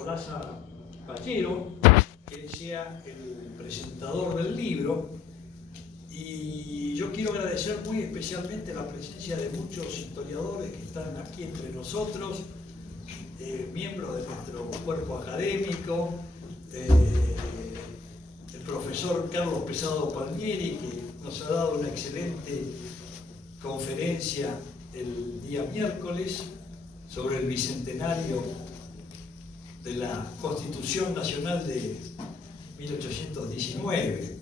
Olaza Pachero, que él sea el presentador del libro. Y yo quiero agradecer muy especialmente la presencia de muchos historiadores que están aquí entre nosotros, miembros de nuestro cuerpo académico, el profesor Carlos Pesado Palmieri, que nos ha dado una excelente conferencia el día miércoles sobre el bicentenario de la Constitución Nacional de 1819.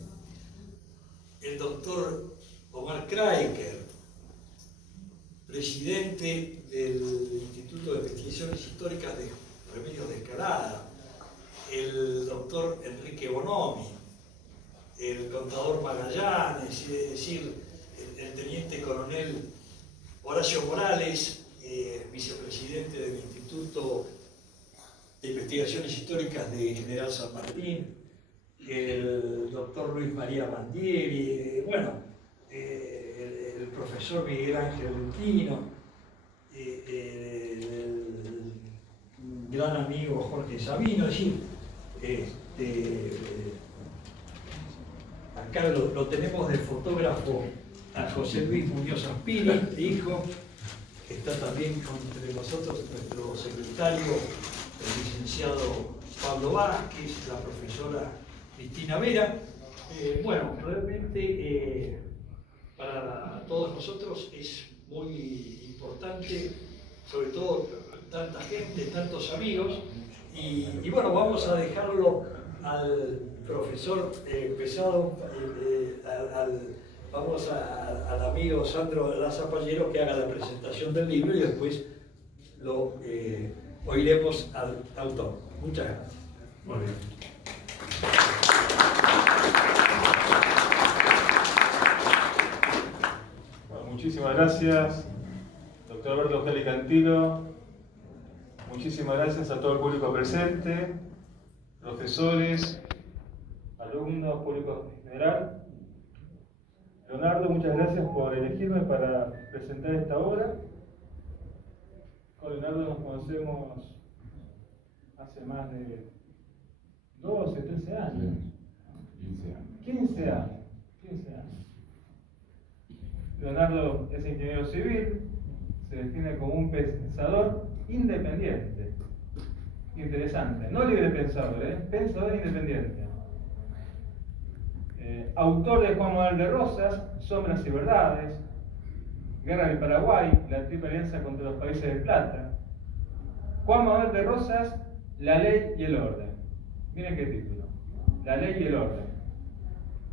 El doctor Omar Kraiker, presidente del Instituto de Investigaciones Históricas de Remedios de Escalada, el doctor Enrique Bonomi, el contador Magallanes, es decir, el teniente coronel Horacio Morales, vicepresidente del Instituto de Investigaciones Históricas de General San Martín, el doctor Luis María Bandieri, el profesor Miguel Ángel Lutino, el gran amigo Jorge Sabino, es decir, acá lo tenemos de fotógrafo a José Luis Muñoz Aspiri, hijo, que está también entre nosotros nuestro secretario, el licenciado Pablo Vázquez, la profesora Cristina Vera. Realmente para todos nosotros es muy importante, sobre todo tanta gente, tantos amigos, y bueno, vamos a dejarlo al profesor Pesado, vamos al amigo Sandro Olaza Pachero que haga la presentación del libro y después lo oiremos al autor. Muchas gracias. Muy bien. Bueno, muchísimas gracias, doctor Alberto Geli Cantilo. Muchísimas gracias a todo el público presente, profesores, alumnos, público en general. Leonardo, muchas gracias por elegirme para presentar esta obra. Con Leonardo nos conocemos hace más de 12, 13 años. 15 años. Leonardo es ingeniero civil, se define como un pensador independiente. Interesante, no libre pensador, pensador independiente. Autor de Juan Manuel de Rosas, Sombras y Verdades, Guerra del Paraguay, la Triple Alianza contra los Países del Plata. Juan Manuel de Rosas, La Ley y el Orden. Miren qué título, La Ley y el Orden.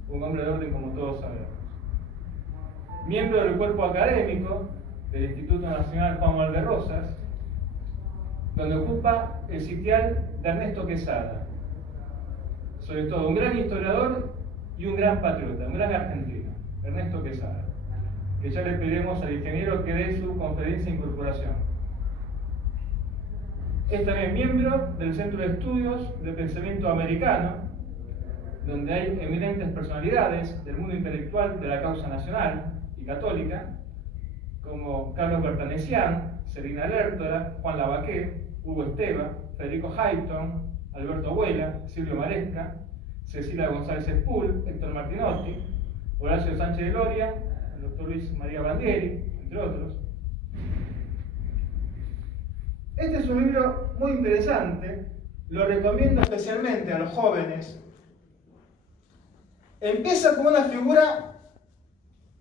Un hombre de orden como todos sabemos. Miembro del cuerpo académico del Instituto Nacional Juan Manuel de Rosas, donde ocupa el sitial de Ernesto Quesada. Sobre todo un gran historiador y un gran patriota, un gran argentino, Ernesto Quesada, que ya le pediremos al ingeniero que dé su conferencia de incorporación. Es también miembro del Centro de Estudios de Pensamiento Americano, donde hay eminentes personalidades del mundo intelectual de la causa nacional y católica, como Carlos Bertanesian, Serena Lertora, Juan Lavaqué, Hugo Esteva, Federico Hayton, Alberto Abuela, Silvio Maresca, Cecilia González Espul, Héctor Martinotti, Horacio Sánchez de Gloria, el doctor Luis María Bandieri, entre otros. Este es un libro muy interesante, lo recomiendo especialmente a los jóvenes. Empieza con una figura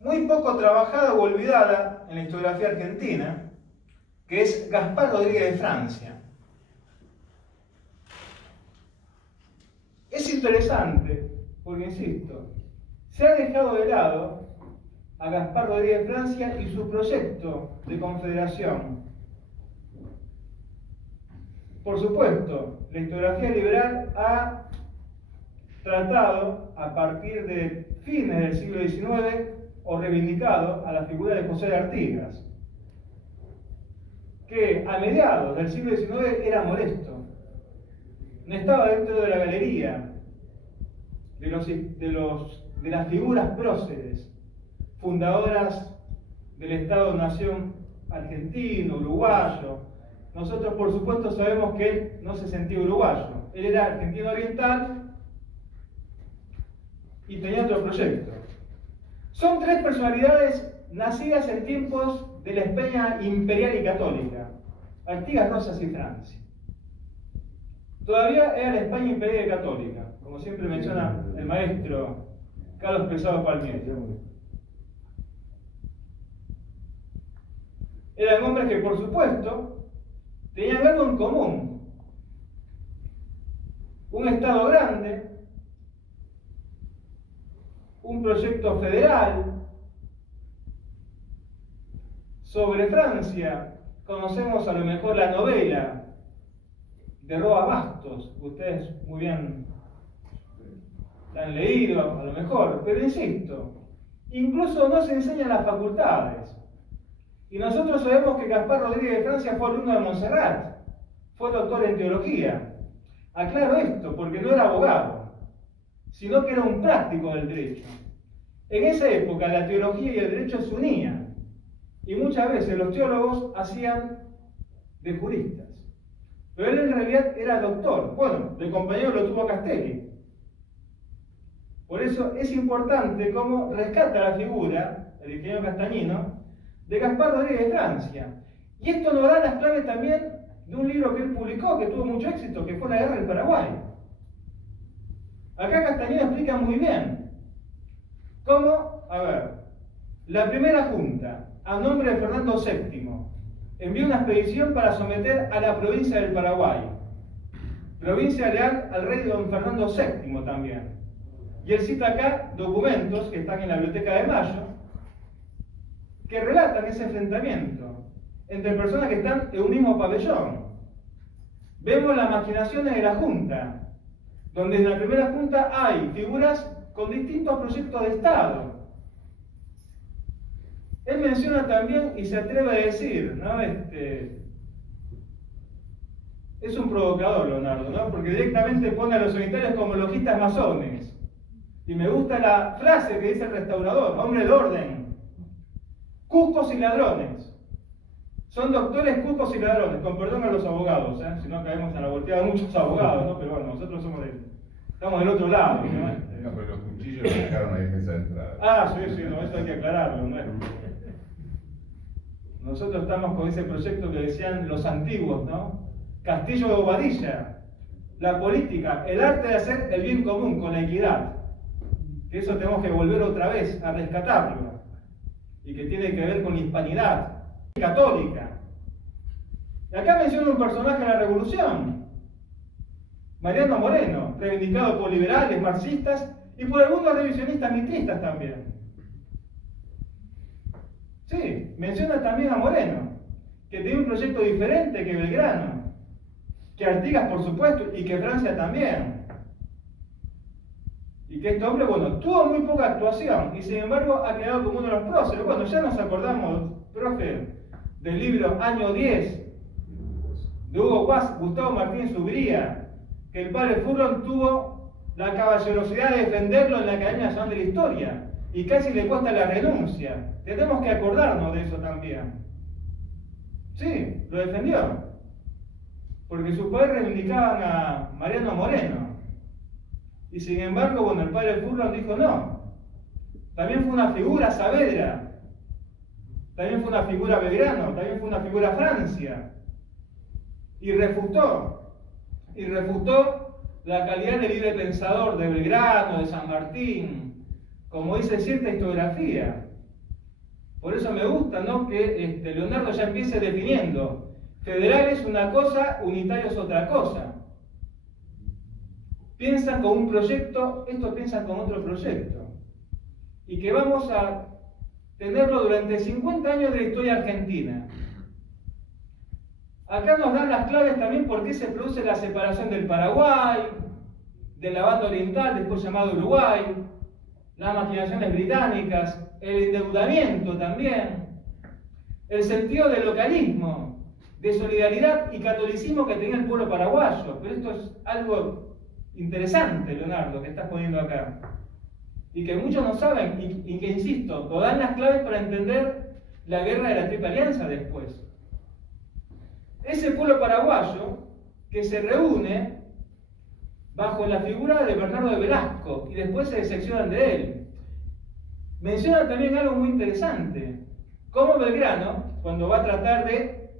muy poco trabajada o olvidada en la historiografía argentina, que es Gaspar Rodríguez de Francia. Es interesante porque, insisto, se ha dejado de lado a Gaspar Rodríguez de Francia y su proyecto de confederación. Por supuesto, la historiografía liberal ha tratado, a partir de fines del siglo XIX, o reivindicado a la figura de José de Artigas, que a mediados del siglo XIX era molesto, no estaba dentro de la galería de las figuras próceres, fundadoras del Estado-Nación argentino, uruguayo, nosotros por supuesto sabemos que él no se sentía uruguayo. Él era argentino oriental y tenía otro proyecto. Son tres personalidades nacidas en tiempos de la España imperial y católica: Artigas, Rosas y Francia. Todavía era la España imperial y católica, como siempre menciona el maestro Carlos Pesado Palmieri. Eran hombres que, por supuesto, tenían algo en común: un Estado grande, un proyecto federal. Sobre Francia, conocemos a lo mejor la novela de Roa Bastos, ustedes muy bien la han leído, a lo mejor, pero insisto, incluso no se enseñan las facultades. Y nosotros sabemos que Gaspar Rodríguez de Francia fue alumno de Montserrat, fue doctor en teología. Aclaro esto porque no era abogado, sino que era un práctico del derecho. En esa época la teología y el derecho se unían, y muchas veces los teólogos hacían de juristas. Pero él en realidad era doctor. Bueno, de compañero lo tuvo Castelli. Por eso es importante cómo rescata la figura, el ingeniero Castañino, de Gaspar Rodríguez de Francia. Y esto nos da las claves también de un libro que él publicó, que tuvo mucho éxito, que fue La Guerra del Paraguay. Acá Castañino explica muy bien cómo, la primera junta, a nombre de Fernando VII, envió una expedición para someter a la provincia del Paraguay, provincia leal al rey don Fernando VII también. Y él cita acá documentos que están en la Biblioteca de Mayo, que relatan ese enfrentamiento entre personas que están en un mismo pabellón. Vemos las maquinaciones de la Junta, donde en la primera Junta hay figuras con distintos proyectos de Estado. Él menciona también y se atreve a decir, ¿no? Es un provocador, Leonardo, ¿no? Porque directamente pone a los unitarios como logistas masones. Y me gusta la frase que dice el restaurador: hombre de orden, cucos y ladrones. Son doctores, cucos y ladrones, con perdón a los abogados, si no caemos en la volteada de muchos abogados, ¿no? Pero bueno, nosotros estamos del otro lado, ¿no? No, pero los cuchillos los dejaron ahí en esa entrada. Ah, sí, no, eso hay que aclararlo, ¿no? Nosotros estamos con ese proyecto que decían los antiguos, ¿no? Castillo de Bobadilla, la política, el arte de hacer el bien común con la equidad. Que eso tenemos que volver otra vez a rescatarlo. Y que tiene que ver con la hispanidad católica. Y acá menciona un personaje de la Revolución, Mariano Moreno, reivindicado por liberales, marxistas y por algunos revisionistas mitristas también. Sí, menciona también a Moreno, que tiene un proyecto diferente que Belgrano, que Artigas por supuesto, y que Francia también. Y que este hombre, bueno, tuvo muy poca actuación, y sin embargo ha quedado como uno de los próceres. Bueno, ya nos acordamos, profe, del libro Año 10, de Hugo Guas, Gustavo Martín Subría, que el padre Furlon tuvo la caballerosidad de defenderlo en la Academia Nacional de la Historia, y casi le cuesta la renuncia. Tenemos que acordarnos de eso también. Sí, lo defendió. Porque sus padres reivindicaban a Mariano Moreno. Y sin embargo, bueno, el padre Furlon dijo no. También fue una figura Saavedra. También fue una figura Belgrano. También fue una figura Francia. Y refutó la calidad de libre pensador de Belgrano, de San Martín, como dice cierta historiografía. Por eso me gusta, ¿no?, que Leonardo ya empiece definiendo: federal es una cosa, unitario es otra cosa. Piensan con un proyecto, estos piensan con otro proyecto. Y que vamos a tenerlo durante 50 años de la historia argentina. Acá nos dan las claves también por qué se produce la separación del Paraguay, de la banda oriental, después llamado Uruguay, las maquinaciones británicas, el endeudamiento también, el sentido del localismo, de solidaridad y catolicismo que tenía el pueblo paraguayo. Pero esto es algo interesante, Leonardo, que estás poniendo acá. Y que muchos no saben, y que, insisto, nos dan las claves para entender la guerra de la Triple Alianza después. ese pueblo paraguayo que se reúne bajo la figura de Bernardo de Velasco y después se decepcionan de él. Menciona también algo muy interesante, cómo Belgrano, cuando va a tratar de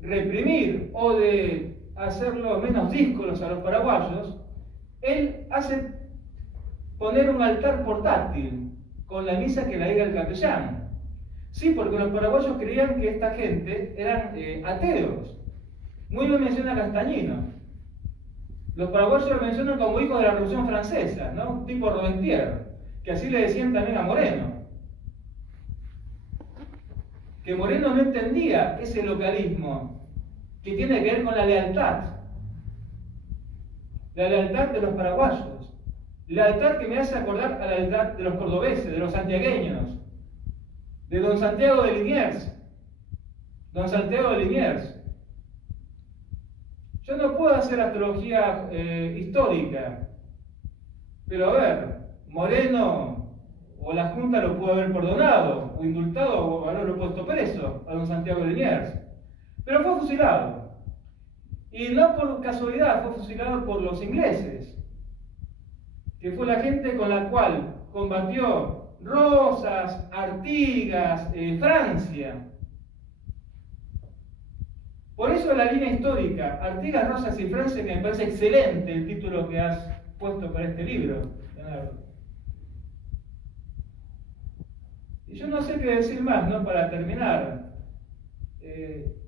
reprimir o de hacerlo menos díscolos a los paraguayos, él hace poner un altar portátil con la misa que la diga el capellán. Sí, porque los paraguayos creían que esta gente eran ateos. Muy bien menciona Castañino. Los paraguayos lo mencionan como hijos de la Revolución Francesa, ¿no? Tipo Robespierre, que así le decían también a Moreno. Que Moreno no entendía ese localismo que tiene que ver con la lealtad de los paraguayos, lealtad que me hace acordar a la lealtad de los cordobeses, de los santiagueños, de don Santiago de Liniers. Don Santiago de Liniers. Yo no puedo hacer astrología histórica, pero a ver, Moreno o la Junta lo pudo haber perdonado, o indultado, o haberlo puesto preso a don Santiago de Liniers. Pero fue fusilado. Y no por casualidad, fue fusilado por los ingleses, que fue la gente con la cual combatió Rosas, Artigas, Francia. Por eso la línea histórica, Artigas, Rosas y Francia, que me parece excelente el título que has puesto para este libro, Leonardo. Y yo no sé qué decir más, ¿no? Para terminar.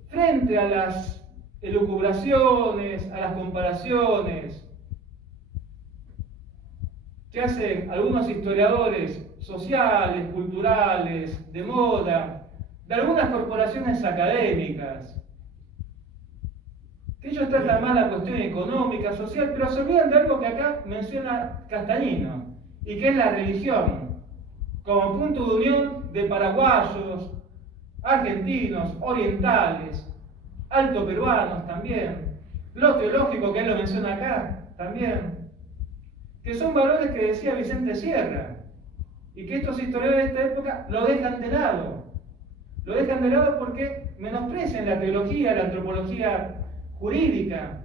Frente a las elucubraciones, a las comparaciones que hacen algunos historiadores sociales, culturales, de moda, de algunas corporaciones académicas, que ellos tratan más la cuestión económica, social, pero se olvidan de algo que acá menciona Castañino, y que es la religión, como punto de unión de paraguayos, argentinos, orientales, alto peruanos también, lo teológico que él lo menciona acá también, que son valores que decía Vicente Sierra, y que estos historiadores de esta época lo dejan de lado. Lo dejan de lado porque menosprecian la teología, la antropología jurídica,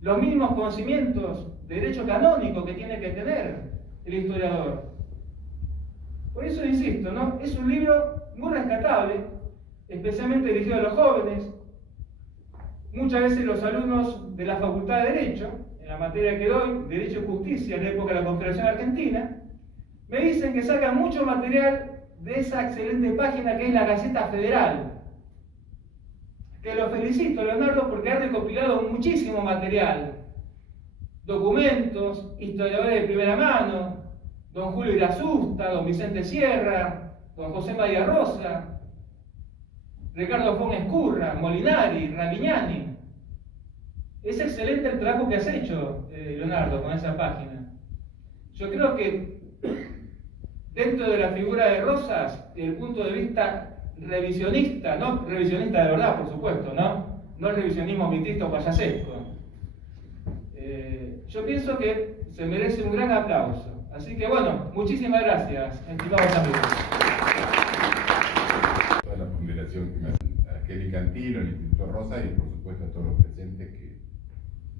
los mínimos conocimientos de derecho canónico que tiene que tener el historiador. Por eso insisto, ¿no? Es un libro muy rescatable, especialmente dirigido a los jóvenes. Muchas veces los alumnos de la Facultad de Derecho, en la materia que doy, Derecho y Justicia, en la época de la Confederación Argentina, me dicen que sacan mucho material de esa excelente página que es la Gaceta Federal. Que lo felicito, Leonardo, porque ha recopilado muchísimo material. Documentos, historiadores de primera mano, don Julio Irasusta, don Vicente Sierra, don José María Rosa, Ricardo Fon Escurra, Molinari, Ravignani. Es excelente el trabajo que has hecho, Leonardo, con esa página. Yo creo que dentro de la figura de Rosas, desde el punto de vista revisionista, no revisionista de verdad, por supuesto, no el revisionismo mitista o payasesco. Yo pienso que se merece un gran aplauso. Así que bueno, muchísimas gracias, estimados amigos. Toda la ponderación que me hacen a Kelly Cantilo, el Instituto Rosa y por supuesto a todos los presentes que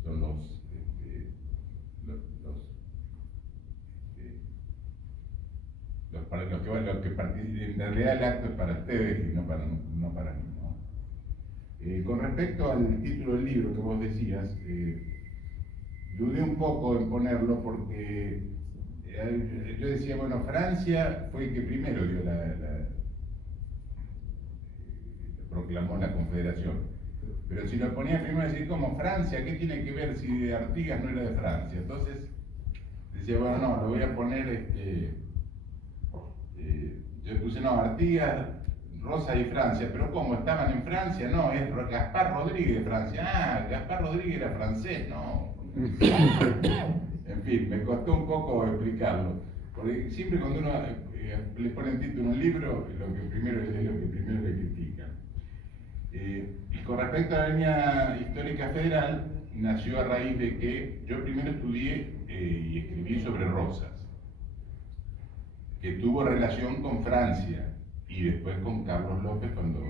son los que participan. En realidad el acto es para ustedes y no para mí, ¿no? Con respecto al título del libro que vos decías, dudé un poco en ponerlo porque yo decía, bueno, Francia fue el que primero dio proclamó la Confederación. Pero si lo ponía primero decir como Francia, ¿qué tiene que ver si Artigas no era de Francia? Entonces decía, bueno, no, lo voy a poner, yo puse, no, Artigas, Rosa y Francia, pero ¿cómo? ¿Estaban en Francia? No, es Gaspar Rodríguez de Francia. Ah, Gaspar Rodríguez era francés, no. En fin, me costó un poco explicarlo, porque siempre cuando uno le pone el título a un libro, lo que primero le critica. Y con respecto a la línea histórica federal, nació a raíz de que yo primero estudié y escribí sobre Rosas, que tuvo relación con Francia y después con Carlos López cuando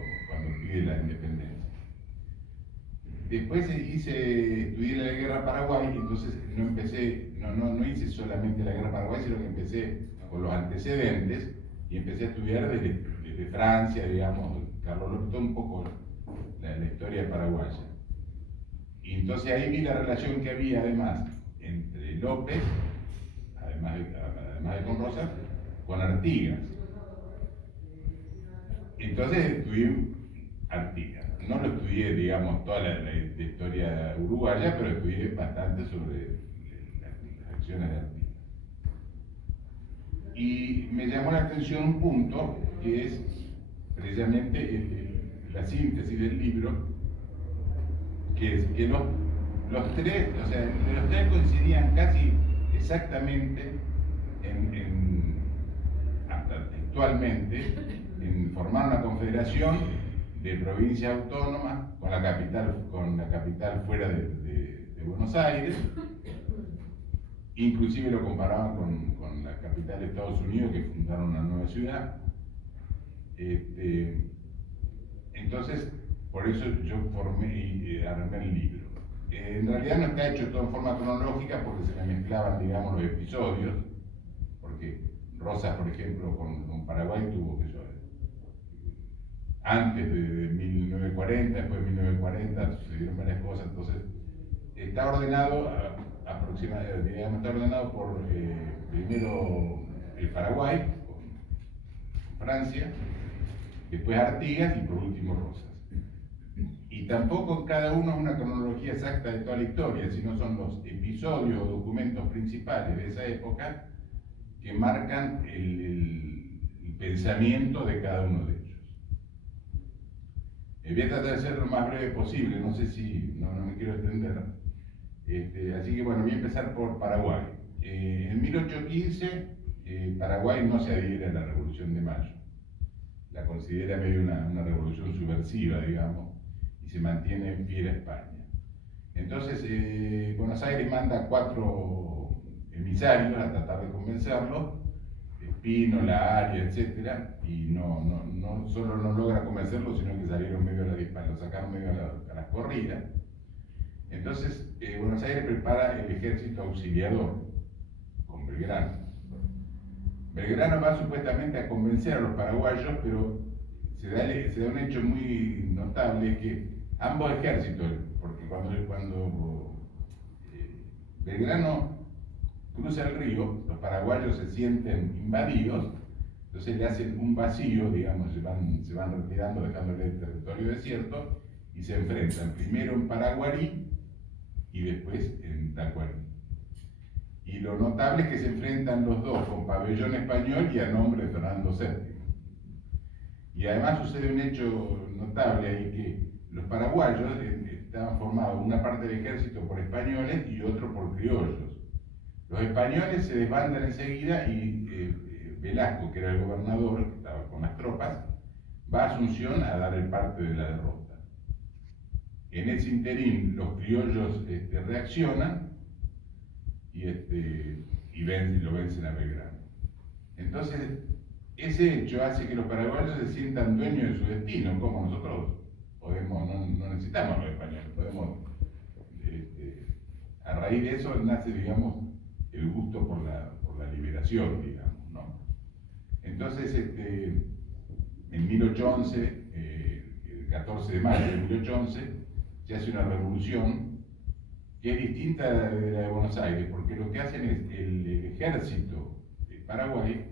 pide la independencia. Después estudié la guerra Paraguay, entonces no hice solamente la guerra Paraguay, sino que empecé con los antecedentes y empecé a estudiar desde Francia, digamos, Carlos López, todo un poco la historia paraguaya. Y entonces ahí vi la relación que había además entre López, además de con Rosas, con Artigas. Entonces estudié Artigas. No lo estudié, digamos, toda la historia uruguaya, pero estudié bastante sobre las acciones de Artigas. Y me llamó la atención un punto que es precisamente la síntesis del libro, que es que los tres coincidían casi exactamente hasta textualmente en formar una confederación de provincias autónomas con la capital fuera de Buenos Aires. Inclusive lo comparaban con la capital de Estados Unidos, que fundaron una nueva ciudad. Entonces, por eso yo formé y armé el libro. En realidad no está hecho todo en forma cronológica porque se me mezclaban, digamos, los episodios, porque Rosas, por ejemplo, con Paraguay tuvo que yo, antes de 1940, después de 1940 sucedieron varias cosas, entonces está ordenado aproximadamente, digamos, está ordenado por primero el Paraguay, con Francia, después Artigas y por último Rosas. Y tampoco cada uno es una cronología exacta de toda la historia, sino son los episodios o documentos principales de esa época que marcan el pensamiento de cada uno de ellos. Voy a tratar de ser lo más breve posible, no sé si, no me quiero extender. Así que bueno, voy a empezar por Paraguay. En 1815, Paraguay no se adhiere a la Revolución de Mayo. La considera medio una revolución subversiva, digamos, y se mantiene fiel a España. Entonces, Buenos Aires manda 4 emisarios a tratar de convencerlo, Espino, La Aria, etc. Y no solo no logra convencerlo, sino que salieron medio lo sacaron medio a las corridas. Entonces, Buenos Aires prepara el ejército auxiliador con Belgrano. Belgrano va supuestamente a convencer a los paraguayos, pero se da un hecho muy notable, que ambos ejércitos, porque cuando Belgrano cruza el río, los paraguayos se sienten invadidos, entonces le hacen un vacío, digamos, se van retirando, dejándole el territorio desierto, y se enfrentan primero en Paraguarí y después en Tacuarí. Y lo notable es que se enfrentan los dos con pabellón español y a nombre de Fernando VII. Y además sucede un hecho notable ahí, que los paraguayos estaban formados una parte del ejército por españoles y otro por criollos. Los españoles se desbandan enseguida y Velasco, que era el gobernador, que estaba con las tropas, va a Asunción a dar el parte de la derrota. En ese interín los criollos reaccionan y lo vencen a Belgrano. Entonces, ese hecho hace que los paraguayos se sientan dueños de su destino, como nosotros podemos, no necesitamos a los españoles, podemos, a raíz de eso nace, digamos, el gusto por la liberación, digamos, ¿no? Entonces, en 1811, el 14 de mayo de 1811, se hace una revolución que es distinta de la de Buenos Aires, porque lo que hacen es el ejército de Paraguay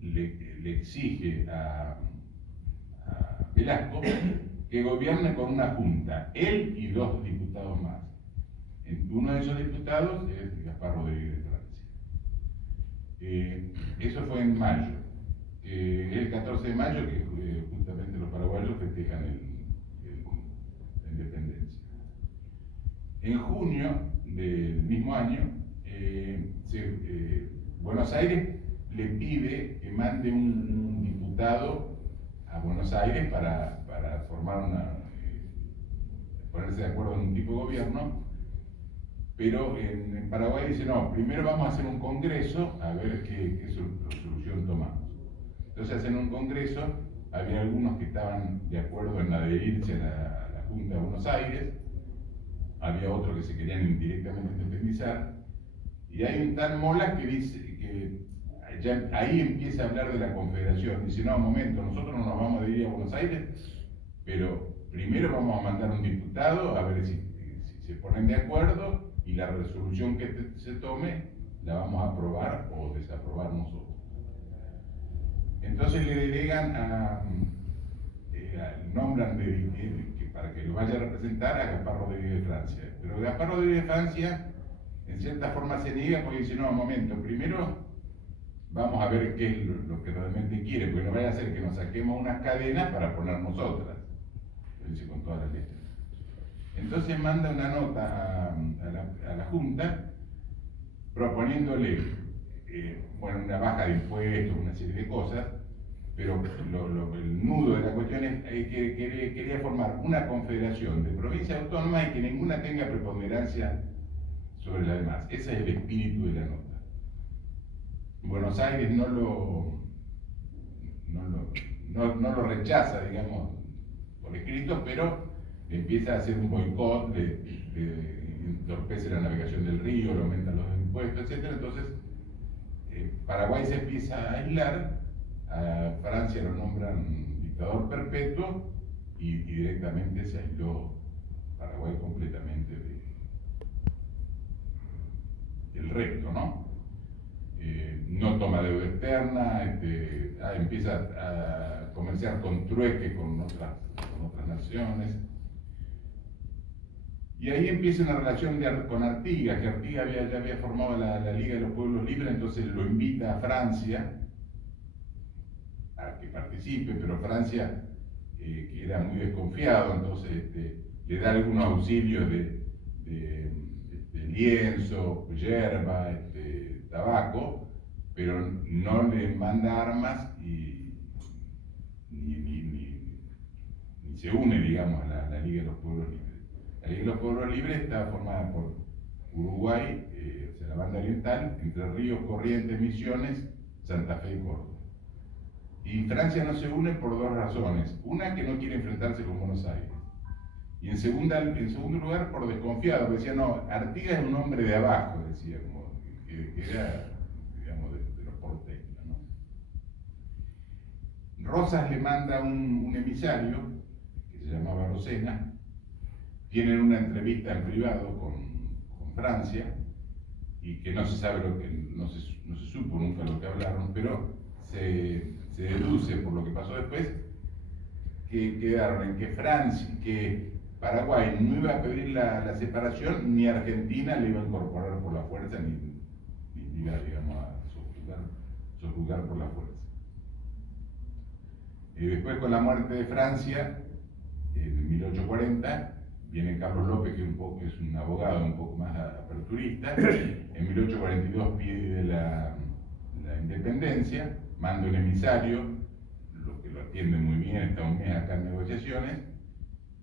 le exige a Velasco que gobierne con una junta, él y 2 diputados más. Uno de esos diputados es Gaspar Rodríguez de Francia. Eso fue en mayo. El 14 de mayo que justamente los paraguayos festejan la independencia. En junio del mismo año, Buenos Aires le pide que mande un diputado a Buenos Aires para formar ponerse de acuerdo en un tipo de gobierno, pero en Paraguay dice, no, primero vamos a hacer un congreso a ver qué solución tomamos. Entonces hacen un congreso, había algunos que estaban de acuerdo en adherirse a la Junta de Buenos Aires, había otros que se querían indirectamente independizar, y hay un tal Mola que dice que ya ahí empieza a hablar de la confederación. Dice, no, un momento, nosotros no nos vamos a ir a Buenos Aires, pero primero vamos a mandar un diputado a ver si se ponen de acuerdo y la resolución que se tome la vamos a aprobar o desaprobar nosotros. Entonces le delegan nombran para que lo vaya a representar a Gaspar Rodríguez de Francia. Pero Gaspar Rodríguez de Francia en cierta forma se niega porque dice, no, un momento, primero vamos a ver qué es lo que realmente quiere, porque no vaya a ser que nos saquemos unas cadenas para ponernos otras. Lo dice con todas las letras. Entonces manda una nota a la Junta proponiéndole una baja de impuestos, una serie de cosas, pero el nudo de la cuestión es que quería formar una confederación de provincias autónomas y que ninguna tenga preponderancia sobre la demás. Ese es el espíritu de la nota. Buenos Aires no lo rechaza, digamos, por escrito, pero empieza a hacer un boicot, entorpece la navegación del río, le aumentan los impuestos, etc. Entonces, Paraguay se empieza a aislar, a Francia lo nombran dictador perpetuo y directamente se aisló Paraguay completamente del resto, ¿no? No toma deuda externa, empieza a comerciar con trueque con otras naciones. Y ahí empieza una relación con Artigas, que Artigas ya había formado la Liga de los Pueblos Libres, entonces lo invita a Francia a que participe, pero Francia, que era muy desconfiado, entonces le da algunos auxilios de lienzo, yerba, tabaco, pero no le manda armas y ni se une, digamos, a la Liga de los Pueblos Libres. La Liga de los Pueblos Libres está formada por Uruguay, o sea, la banda oriental, Entre Ríos, Corrientes, Misiones, Santa Fe y Córdoba. Y Francia no se une por dos razones. Una, que no quiere enfrentarse con Buenos Aires. Y en segundo lugar, por desconfiado, porque decía, no, Artigas es un hombre de abajo, decía, como que era, digamos, de los porteños, ¿no? Rosas le manda un emisario, que se llamaba Rosena. Tienen una entrevista en privado con Francia, y que no se sabe no se supo nunca lo que hablaron, pero se deduce por lo que pasó después, que quedaron en que Paraguay no iba a pedir la separación, ni Argentina le iba a incorporar por la fuerza, ni iba, digamos, a sojuzgar por la fuerza. Y después, con la muerte de Francia, en 1840, viene Carlos López, que es un abogado un poco más aperturista. En 1842 pide la independencia, manda un emisario, lo que lo atiende muy bien, está un mes acá en negociaciones,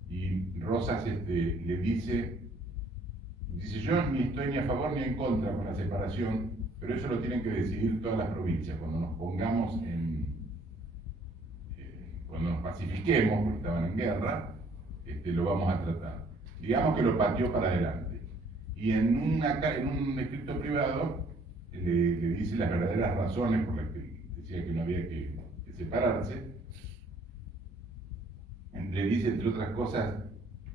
y Rosas le dice, yo ni estoy ni a favor ni en contra con la separación, pero eso lo tienen que decidir todas las provincias. Cuando nos pongamos cuando nos pacifiquemos, porque estaban en guerra, lo vamos a tratar. Digamos que lo pateó para adelante. Y en un escrito privado le dice las verdaderas razones por las que decía que no había que separarse. Le dice, entre otras cosas,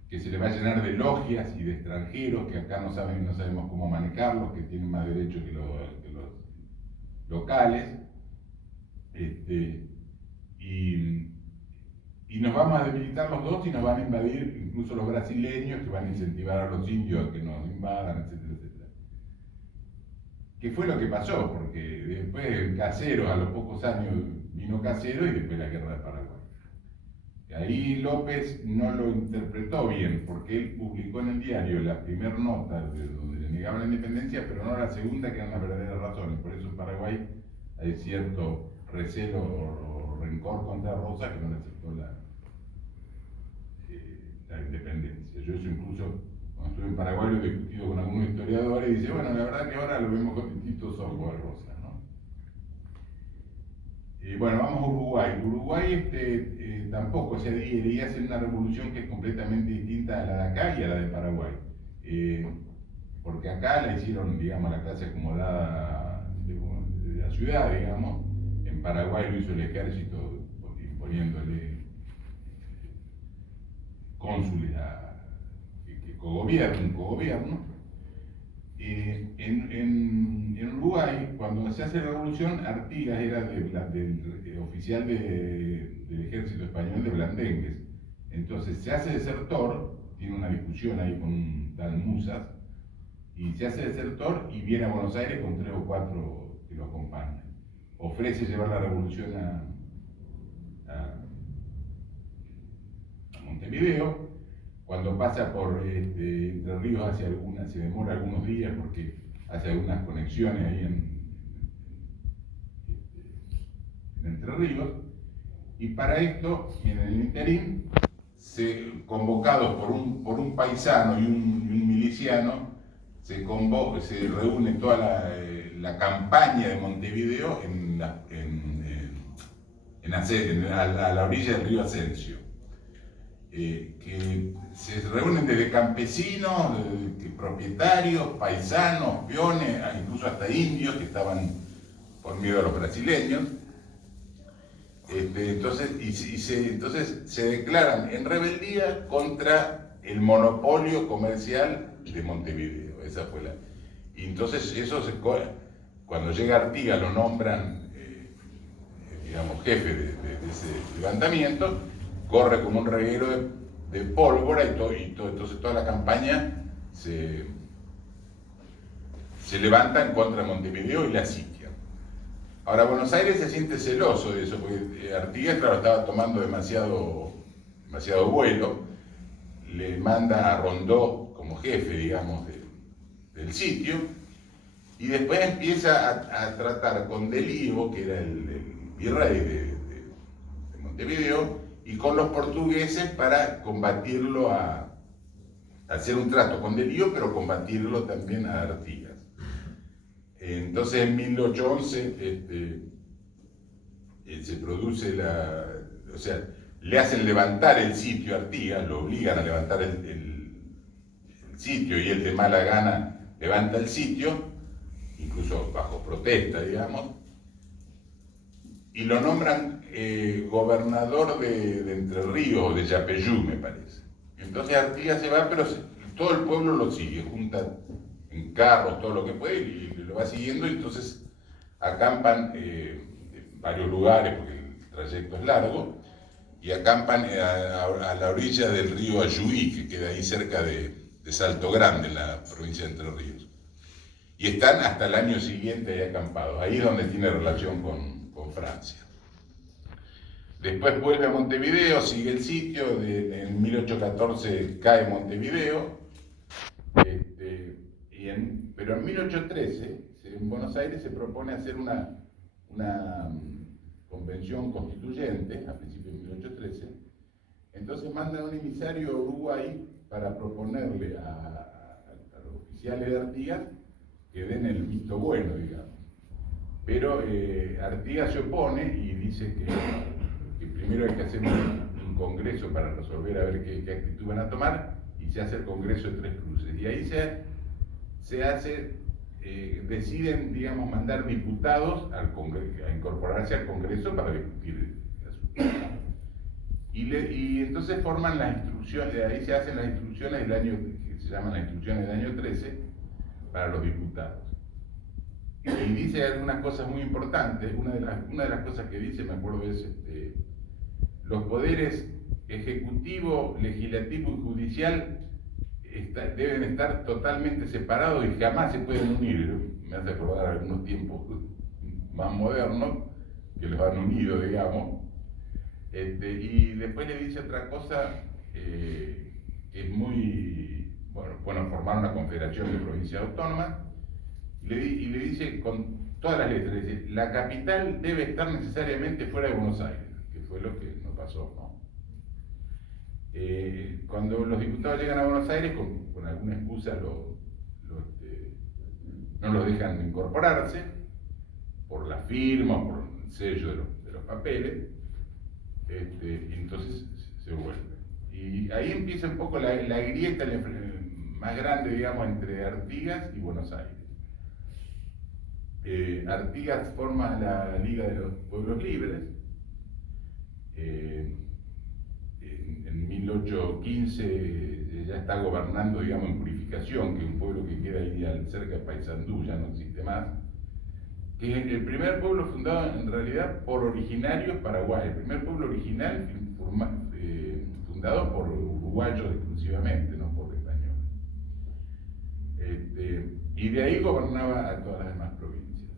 que se le va a llenar de logias y de extranjeros que acá no sabemos cómo manejarlos, que tienen más derechos que los locales, y nos vamos a debilitar los dos y nos van a invadir incluso los brasileños, que van a incentivar a los indios a que nos invadan, etcétera, etcétera. ¿Qué fue lo que pasó? Porque después Caseros, a los pocos años vino Caseros, y después la guerra de Paraguay. Ahí López no lo interpretó bien, porque él publicó en el diario la primera nota donde le negaban la independencia, pero no la segunda, que eran las verdaderas razones. Por eso en Paraguay hay cierto recelo o rencor contra Rosa, que no le aceptó la independencia. Yo eso incluso, cuando estuve en Paraguay, lo he discutido con algunos historiadores, y dice, bueno, la verdad que ahora lo vemos con distintos ojos a Rosa, ¿no? Bueno, vamos a Uruguay. Uruguay tampoco, o sea, debería hacer una revolución que es completamente distinta a la de acá y a la de Paraguay. porque acá la hicieron, digamos, la clase acomodada de la ciudad, digamos. En Paraguay lo hizo el ejército imponiéndole cónsules que un cogobierno. En Uruguay, cuando se hace la revolución, Artigas era del oficial del ejército español de Blandengues. Entonces se hace desertor, tiene una discusión ahí con un tal Musas, y se hace desertor y viene a Buenos Aires con 3 o 4 que lo acompañan. Ofrece llevar la revolución a Montevideo. Cuando pasa por Entre Ríos se demora algunos días porque hace algunas conexiones ahí en Entre Ríos. Y para esto, en el interín, convocados por un paisano y un miliciano, se reúne toda la campaña de Montevideo a la orilla del río Asensio. Que se reúnen desde campesinos, propietarios, paisanos, peones, incluso hasta indios que estaban por miedo a los brasileños. Entonces se declaran en rebeldía contra el monopolio comercial de Montevideo. Esa fue y entonces cuando llega Artigas lo nombran, digamos, jefe de ese levantamiento, corre como un reguero de pólvora entonces toda la campaña se levanta en contra de Montevideo y la sitian. Ahora Buenos Aires se siente celoso de eso, porque Artigas, claro, estaba tomando demasiado vuelo, le manda a Rondó como jefe, digamos, del sitio, y después empieza a tratar con Delío, que era el virrey de Montevideo, y con los portugueses para combatirlo, hacer un trato con Delío, pero combatirlo también a Artigas. Entonces en 1811 se produce o sea, le hacen levantar el sitio a Artigas, lo obligan a levantar el sitio y él de mala gana levanta el sitio, incluso bajo protesta, digamos, y lo nombran gobernador de Entre Ríos, de Yapeyú, me parece. Entonces Artigas se va, pero todo el pueblo lo sigue, junta en carros, todo lo que puede, y lo va siguiendo, y entonces acampan en varios lugares, porque el trayecto es largo, y acampan a la orilla del río Ayuí, que queda ahí cerca de Salto Grande, en la provincia de Entre Ríos. Y están hasta el año siguiente ahí acampados, ahí es donde tiene relación con Francia. Después vuelve a Montevideo, sigue el sitio, en 1814 cae Montevideo, pero en 1813, en Buenos Aires se propone hacer una convención constituyente, a principios de 1813, entonces mandan un emisario a Uruguay para proponerle a los oficiales de Artigas que den el visto bueno, digamos. Pero Artigas se opone y dice que primero hay que hacer un congreso para resolver a ver qué actitud van a tomar, y se hace el congreso de Tres Cruces. Y ahí deciden, digamos, mandar diputados a incorporarse al Congreso para discutir el asunto. Y entonces forman las instrucciones, ahí se hacen las instrucciones que se llaman las instrucciones del año 13 para los diputados. Y dice algunas cosas muy importantes. Una de las cosas que dice, me acuerdo, es los poderes ejecutivo, legislativo y judicial deben estar totalmente separados y jamás se pueden unir. Me hace acordar algunos tiempos más modernos que los han unido, digamos. Y después le dice otra cosa que es muy bueno, formar una confederación de provincias autónomas, y le dice con todas las letras, dice, la capital debe estar necesariamente fuera de Buenos Aires, que fue lo que nos pasó, ¿no? Cuando los diputados llegan a Buenos Aires, con alguna excusa no los dejan incorporarse, por la firma, por el sello de los papeles, entonces se vuelve. Y ahí empieza un poco la grieta más grande, digamos, entre Artigas y Buenos Aires. Artigas forma la Liga de los Pueblos Libres. En 1815 ya está gobernando, digamos, en Purificación, que es un pueblo que queda ahí cerca de Paysandú, ya no existe más, que es el primer pueblo fundado en realidad por originarios paraguayos, el primer pueblo original fundado por uruguayos exclusivamente, no por españoles. Y de ahí gobernaba a todas las demás provincias.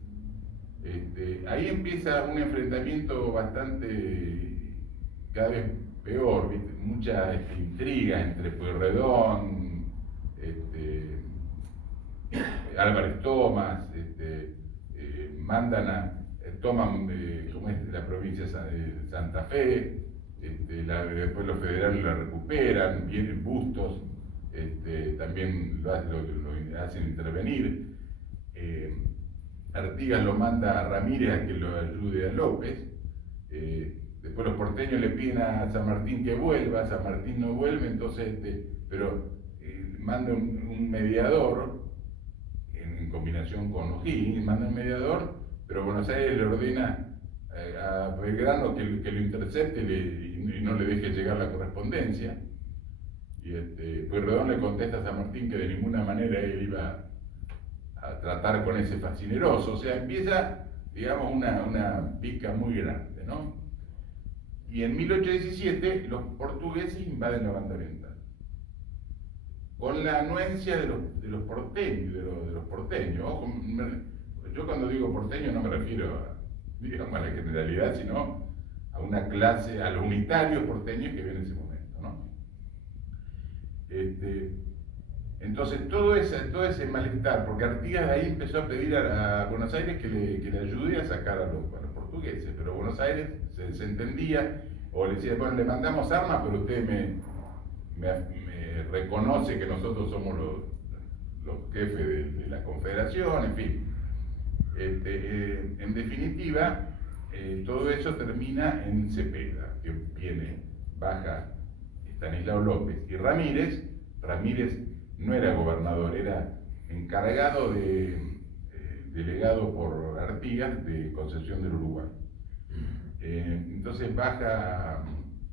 Ahí empieza un enfrentamiento bastante, cada vez peor, ¿viste? Mucha intriga entre Pueyrredón, Álvarez Thomas, toman como es la provincia de Santa Fe, después los federales la recuperan, vienen Bustos, también lo hacen intervenir. Artigas lo manda a Ramírez a que lo ayude a López. Después los porteños le piden a San Martín que vuelva, San Martín no vuelve, entonces, pero manda un mediador, en combinación con O'Higgins, manda un mediador, pero Buenos Aires le ordena a Belgrano que lo intercepte y no le deje llegar la correspondencia. Y Pueyrredón le contesta a San Martín que de ninguna manera él iba a tratar con ese fascineroso. O sea, empieza, digamos, una pica muy grande, ¿no? Y en 1817 los portugueses invaden la banda oriental, con la anuencia de los porteños, de los porteños. Ojo, yo cuando digo porteño no me refiero digamos, a la generalidad, sino a una clase, a los unitarios porteños que vienen en ese momento, ¿no? Entonces todo ese malestar, porque Artigas de ahí empezó a pedir a Buenos Aires que le ayude a sacar a los portugueses, pero Buenos Aires se desentendía, o le decía, bueno, le mandamos armas, pero usted me reconoce que nosotros somos los jefes de la confederación, en fin. En definitiva, todo eso termina en Cepeda, que baja Estanislao López y Ramírez. Ramírez no era gobernador, era encargado delegado por Artigas de Concepción del Uruguay. Entonces baja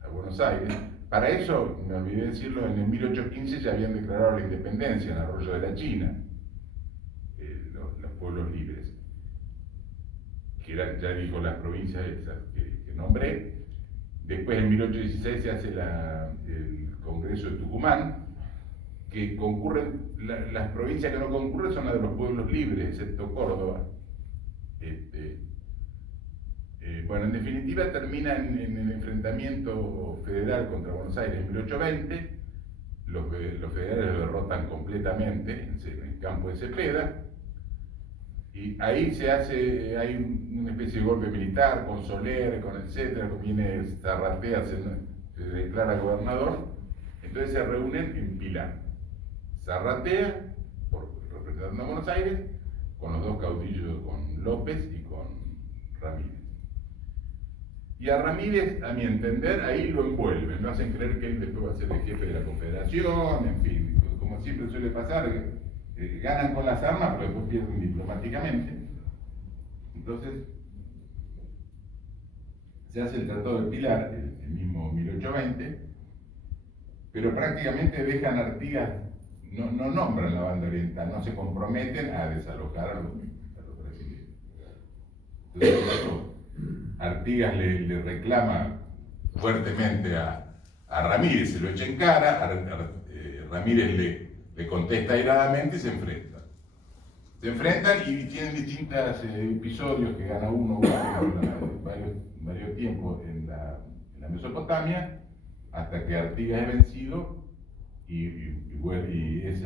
a Buenos Aires. Para eso, me olvidé decirlo, en el 1815 ya habían declarado la independencia en Arroyo de la China, los pueblos libres, que eran, ya digo, las provincias esas que nombré. Después, en 1816, se hace el Congreso de Tucumán, que concurren, las provincias que no concurren son las de los pueblos libres, excepto Córdoba. Bueno, en definitiva termina en el enfrentamiento federal contra Buenos Aires en 1820. Los federales lo derrotan completamente en el campo de Cepeda. Y ahí hay una especie de golpe militar con Soler, con etcétera, viene Zarratea, se declara gobernador. Entonces se reúnen en Pilar. Zarratea, representando a Buenos Aires, con los dos caudillos, con López y con Ramírez. Y a Ramírez, a mi entender, ahí lo envuelven, lo hacen creer que él después va a ser el jefe de la confederación, en fin, como siempre suele pasar, ganan con las armas, pero después pierden diplomáticamente. Entonces, se hace el Tratado de Pilar, el mismo 1820, pero prácticamente dejan a Artigas, no nombran la banda oriental, no se comprometen a desalojar a los brasileños. Entonces, Artigas le reclama fuertemente a Ramírez, se lo echa en cara, Ramírez le contesta airadamente y se enfrentan. Se enfrentan y tienen distintos episodios que gana uno varios tiempos en la Mesopotamia, hasta que Artigas es vencido y es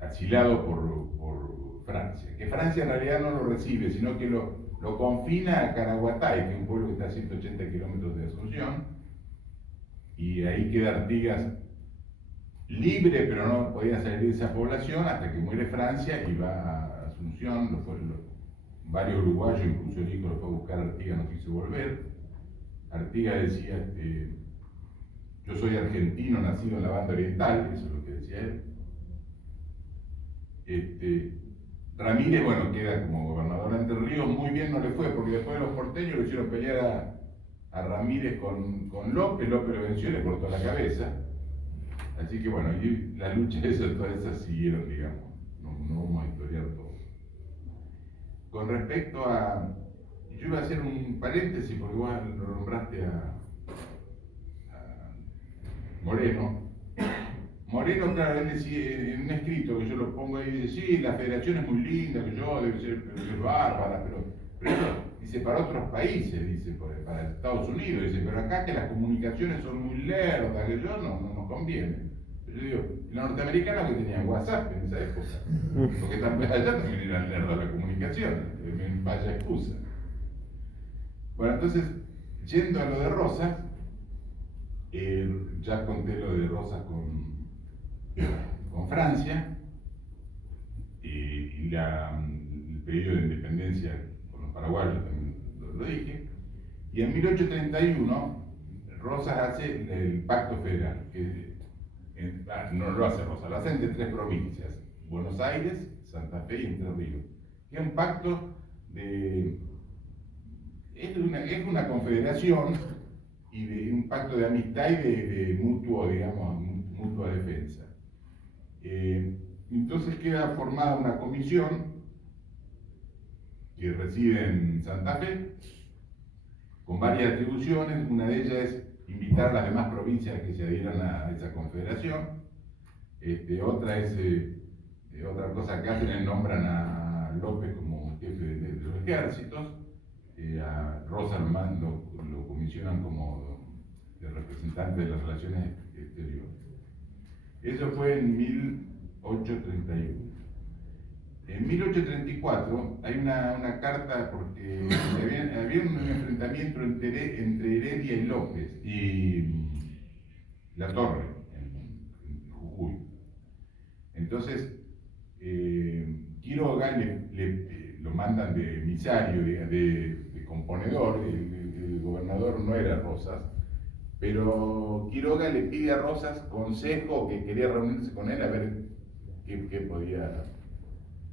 asilado por Francia, que Francia en realidad no lo recibe, sino que lo confina a Caraguatay, que es un pueblo que está a 180 kilómetros de Asunción, y ahí queda Artigas libre, pero no podía salir de esa población hasta que muere Francia y va a Asunción. Varios uruguayos, incluso el hijo lo fue a buscar, Artigas no quiso volver. Artigas decía, yo soy argentino, nacido en la banda oriental, eso es lo que decía él. Ramírez, bueno, queda como gobernador de Entre Ríos, muy bien no le fue, porque después los porteños lo hicieron pelear a Ramírez con López lo venció y le cortó la cabeza. Así que bueno, y la lucha todas esas siguieron, digamos, no vamos a historiar todo. Con respecto a, yo iba a hacer un paréntesis porque vos lo nombraste a Moreno. Moreno, claro, él decía, en un escrito que yo lo pongo ahí, dice, sí, la federación es muy linda, que yo debe ser bárbara, pero eso, dice, para otros países, dice, para Estados Unidos, dice, pero acá que las comunicaciones son muy lerdas, que yo no nos conviene. Yo digo, los norteamericanos que tenían WhatsApp en esa época, porque allá también eran lerdas las comunicaciones, vaya excusa. Bueno, entonces, yendo a lo de Rosas, ya conté lo de Rosas con Francia y el pedido de independencia con los paraguayos, también lo dije. Y en 1831 Rosas hace el Pacto Federal, que no lo hace Rosas, lo hace entre 3 provincias, Buenos Aires, Santa Fe y Entre Ríos, que es un pacto es una confederación y de un pacto de amistad y de mutuo, digamos, mutua defensa. Entonces queda formada una comisión que reside en Santa Fe, con varias atribuciones. Una de ellas es invitar a las demás provincias que se adhieran a esa confederación. Otra es, otra cosa que hacen, nombran a López como jefe de los ejércitos, a Rosas lo comisionan como el representante de las relaciones exteriores. Eso fue en 1831. En 1834 hay una carta porque había un enfrentamiento entre Heredia y López y La Torre, en Jujuy. Entonces, Quiroga lo mandan de emisario, de componedor. El gobernador no era Rosas, pero Quiroga le pide a Rosas consejo, que quería reunirse con él a ver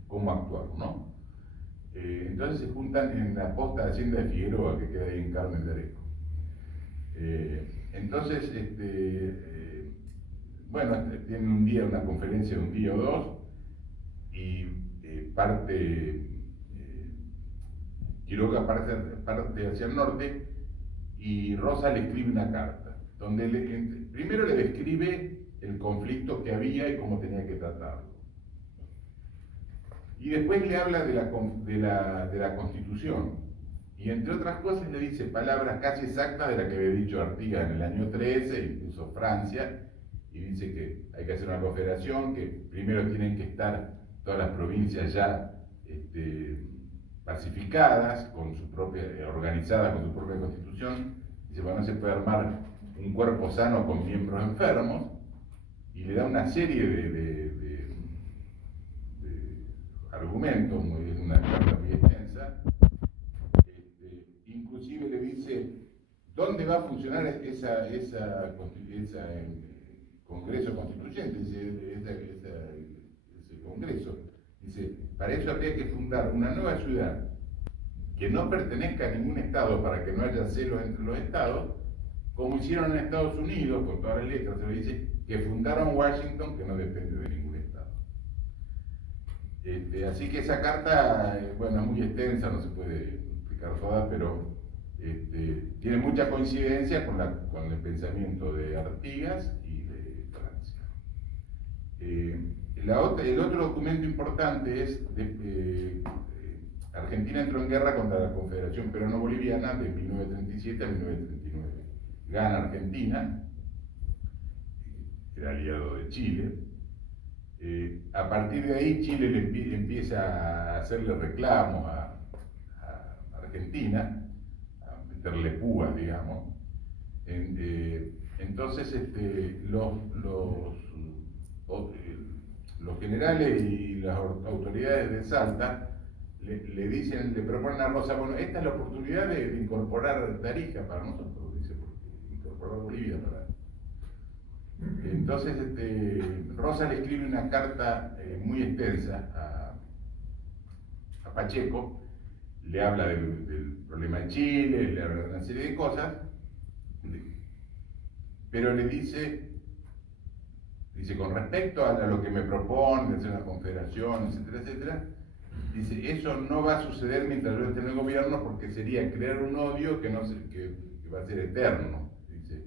cómo actuar, ¿no? Entonces se juntan en la posta de Hacienda de Figueroa, que queda ahí en Carmen de Areco. Entonces, bueno, tienen un día, una conferencia de un día o dos, y Quiroga parte hacia el norte, y Rosa le escribe una carta, donde primero le describe el conflicto que había y cómo tenía que tratarlo. Y después le habla de la Constitución. Y entre otras cosas le dice palabras casi exactas de las que había dicho Artigas en el año 13, incluso Francia, y dice que hay que hacer una confederación, que primero tienen que estar todas las provincias ya pacificadas, organizadas con su propia constitución. Dice, bueno, no se puede armar un cuerpo sano con miembros enfermos, y le da una serie de argumentos, una carta muy extensa. Inclusive le dice dónde va a funcionar ese Congreso Constituyente, ese Congreso. Dice, para eso habría que fundar una nueva ciudad que no pertenezca a ningún estado, para que no haya celos entre los estados, como hicieron en Estados Unidos, con todas las letras. Se le dice que fundaron Washington, que no depende de ningún estado. Así que esa carta, bueno, es muy extensa, no se puede explicar toda, pero tiene mucha coincidencia con el pensamiento de Artigas y de Francia. El otro documento importante es Argentina entró en guerra contra la Confederación Peruano-Boliviana de 1937 a 1939. Gana Argentina, era aliado de Chile. A partir de ahí Chile empieza a hacerle reclamos a Argentina, a meterle púas, digamos. Entonces los generales y las autoridades de Salta le proponen a Rosa, bueno, esta es la oportunidad de incorporar Tarija para nosotros, dice, porque incorporar Bolivia Entonces Rosas le escribe una carta muy extensa a Pacheco, le habla del problema de Chile, le habla de una serie de cosas, pero le dice con respecto a lo que me propone, de hacer una confederación, etcétera, etcétera, dice, eso no va a suceder mientras yo esté en el gobierno porque sería crear un odio que va a ser eterno, dice,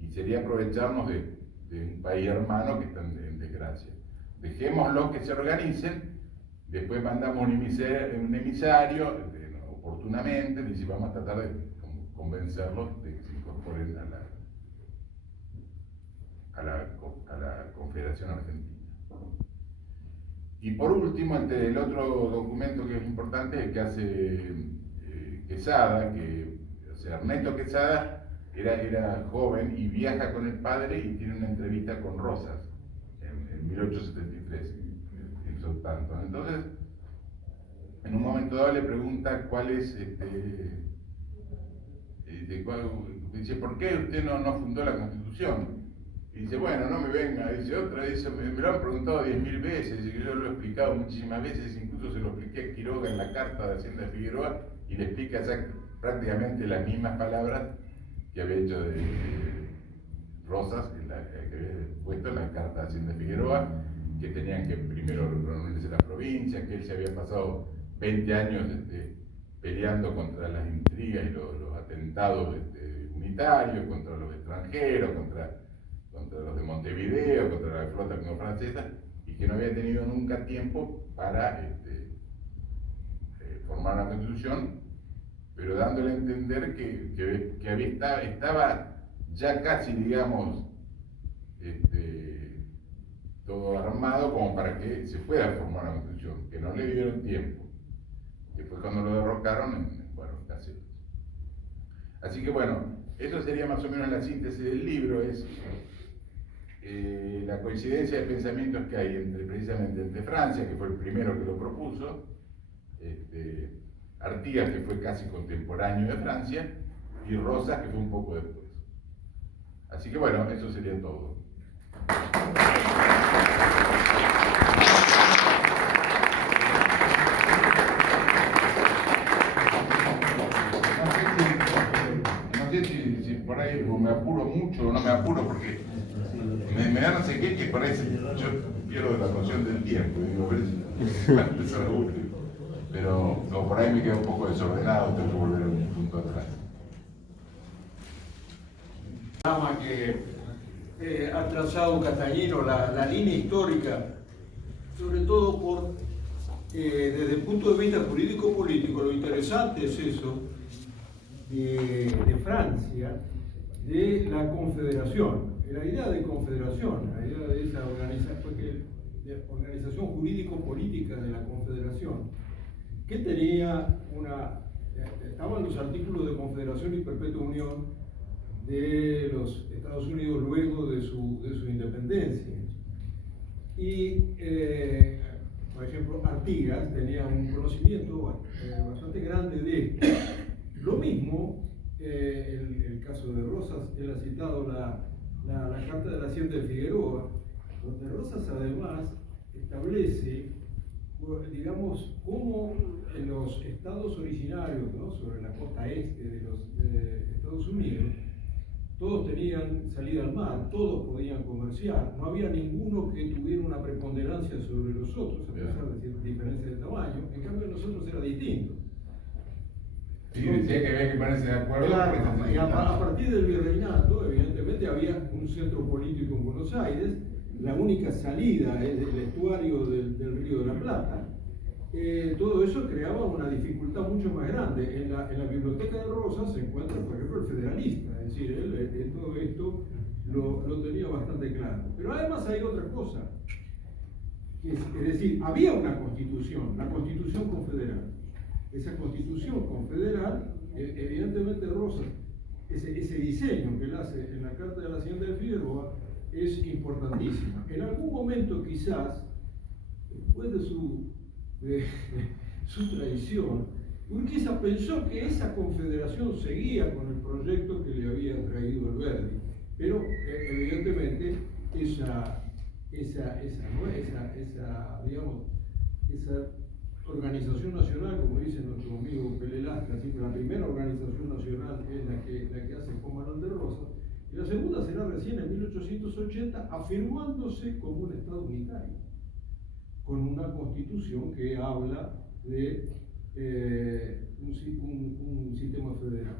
y sería aprovecharnos de un país hermano que está en desgracia. Dejémoslo que se organicen, después mandamos un emisario oportunamente, dice, vamos a tratar de convencerlos de que se incorporen a la Confederación Argentina. Y por último, el otro documento que es importante es el que hace Quesada, o sea, Ernesto Quesada era joven y viaja con el padre y tiene una entrevista con Rosas en 1873, hizo tanto. Entonces, en un momento dado le pregunta cuál es, dice, ¿por qué usted no fundó la Constitución? Y dice, bueno, no me venga, dice otra, dice, me lo han preguntado 10.000 veces, y yo lo he explicado muchísimas veces, incluso se lo expliqué a Quiroga en la carta de Hacienda de Figueroa, y le explica prácticamente las mismas palabras que había hecho de Rosas, que había puesto en la carta de Hacienda de Figueroa, que tenían que primero reunirse las provincias, que él se había pasado 20 años peleando contra las intrigas y los atentados unitarios, contra los extranjeros, contra los de Montevideo, contra la flota francesa, y que no había tenido nunca tiempo para formar una constitución, pero dándole a entender que estaba ya casi, digamos, todo armado como para que se pueda formar una constitución, que no le dieron tiempo, que fue cuando lo derrocaron en Caseros. Así que bueno, eso sería más o menos la síntesis del libro, es la coincidencia de pensamientos que hay precisamente entre Francia, que fue el primero que lo propuso, Artigas, que fue casi contemporáneo de Francia, y Rosas, que fue un poco después. Así que bueno, eso sería todo. No sé si por ahí me apuro mucho o no me apuro, porque me da no sé qué, que parece, yo pierdo la noción del tiempo, digo, a ver si va a empezar a aburrir. Pero como por ahí me queda un poco desordenado, tengo que volver a un punto atrás. Que ha trazado Castañino la línea histórica, sobre todo desde el punto de vista jurídico-político. Lo interesante es eso de Francia, de la confederación, la idea de confederación, la idea de esa organización jurídico-política de la confederación, que tenía estaban los artículos de confederación y perpetua unión de los Estados Unidos luego de su independencia. Y, por ejemplo, Artigas tenía un conocimiento bastante grande de esto. Lo mismo, el caso de Rosas, él ha citado la carta de la Hacienda de Figueroa, donde Rosas además establece, digamos, cómo en los estados originarios, ¿no?, sobre la costa este de Estados Unidos, todos tenían salida al mar, todos podían comerciar, no había ninguno que tuviera una preponderancia sobre los otros, a pesar de ciertas diferencias de tamaño. En cambio, nosotros era distinto. Sí, decía que había que ponerse de acuerdo. Claro, y a partir del virreinato, evidentemente, había un centro político en Buenos Aires. La única salida es el estuario del Río de la Plata. Todo eso creaba una dificultad mucho más grande. En la biblioteca de Rosas se encuentra, por ejemplo, el federalista, es decir, él todo esto lo tenía bastante claro. Pero además hay otra cosa, es decir, había una constitución, la Constitución Confederal. Esa Constitución Confederal, evidentemente Rosas, ese diseño que él hace en la Carta de la Hacienda de Figueroa es importantísima. En algún momento quizás, después de su traición, Urquiza pensó que esa confederación seguía con el proyecto que le había traído Alberdi, pero evidentemente organización nacional, como dice nuestro amigo Pele Lastra, siempre la primera organización nacional es la que hace Juan Manuel de Rosas, y la segunda será recién en 1880, afirmándose como un Estado unitario, con una constitución que habla de un sistema federal.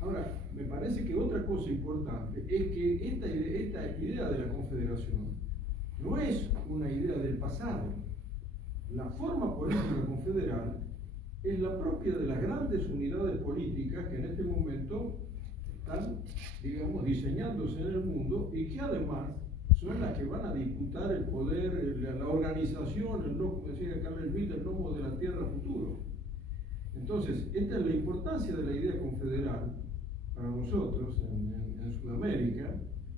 Ahora, me parece que otra cosa importante es que esta idea de la confederación no es una idea del pasado. La forma política confederal es la propia de las grandes unidades políticas que en este momento están, digamos, diseñándose en el mundo y que además son las que van a disputar el poder, la organización, como decía Carl Schmitt, el lomo de la tierra futuro. Entonces, esta es la importancia de la idea confederal para nosotros en Sudamérica,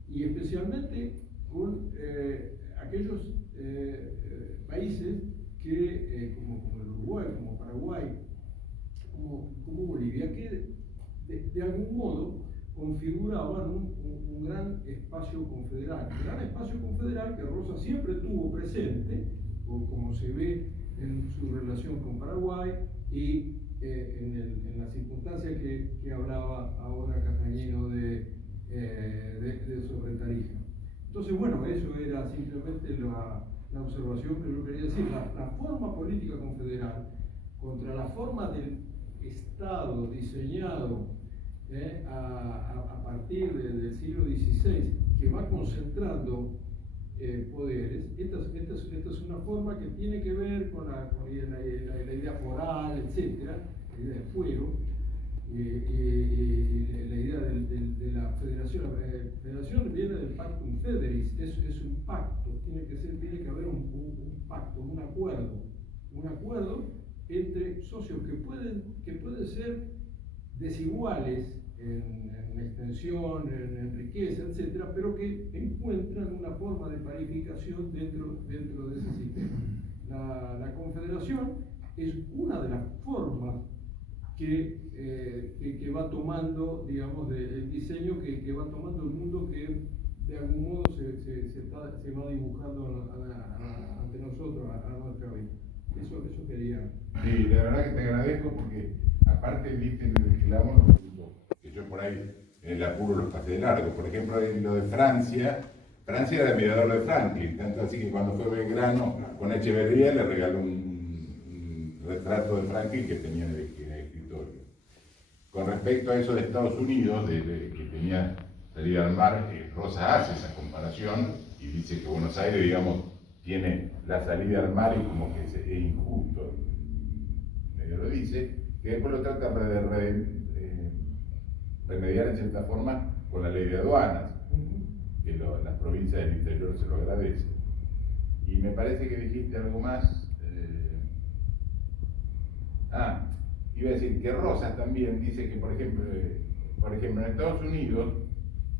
y especialmente con aquellos países que, como el Uruguay, como Paraguay, como Bolivia, que de algún modo configuraban un gran espacio confederal. Un gran espacio confederal que Rosas siempre tuvo presente, como se ve en su relación con Paraguay y en la circunstancia que hablaba ahora Castañino de sobre Tarija. Entonces, bueno, eso era simplemente la observación que yo quería decir. La forma política confederal contra la forma del Estado diseñado a partir del siglo XVI, que va concentrando poderes. Esta es una forma que tiene que ver con la idea foral, etcétera, la idea de fuero, y la idea de la federación. La federación viene del Pactum Federis, es un pacto, tiene que haber un pacto, un acuerdo entre socios que pueden ser desiguales en extensión, en riqueza, etcétera, pero que encuentran una forma de parificación dentro de ese sistema. La confederación es una de las formas que va tomando, digamos, el diseño que va tomando el mundo, que de algún modo se va dibujando ante nosotros, a nuestra vida. Eso quería. Sí, la verdad que te agradezco porque, aparte, viste, legislamos los puntos que yo por ahí en el apuro los pasé de largo. Por ejemplo, en lo de Francia era el mediador de Franklin, tanto así que cuando fue Belgrano con Echeverría le regaló un retrato de Franklin que tenía en el escritorio. Con respecto a eso de Estados Unidos, que tenía salida al mar, Rosa hace esa comparación y dice que Buenos Aires, digamos, tiene la salida al mar y como que es injusto, medio lo dice, que después lo trata de remediar en cierta forma con la ley de aduanas, que las provincias del interior se lo agradecen. Y me parece que dijiste algo más. Iba a decir que Rosas también dice que, por ejemplo, en Estados Unidos,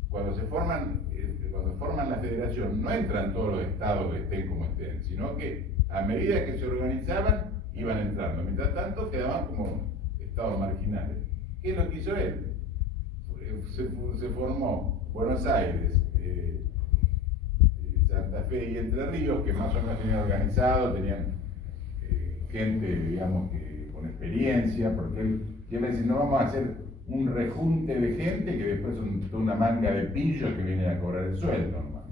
cuando forman la federación, no entran todos los estados que estén como estén, sino que a medida que se organizaban, iban entrando. Mientras tanto, quedaban como estados marginales. ¿Qué es lo que hizo él? Se formó Buenos Aires, Santa Fe y Entre Ríos, que más o menos tenían organizado, tenían gente, digamos, con experiencia, porque él me dice, no vamos a hacer un rejunte de gente que después son toda una manga de pillos que vienen a cobrar el sueldo, nomás.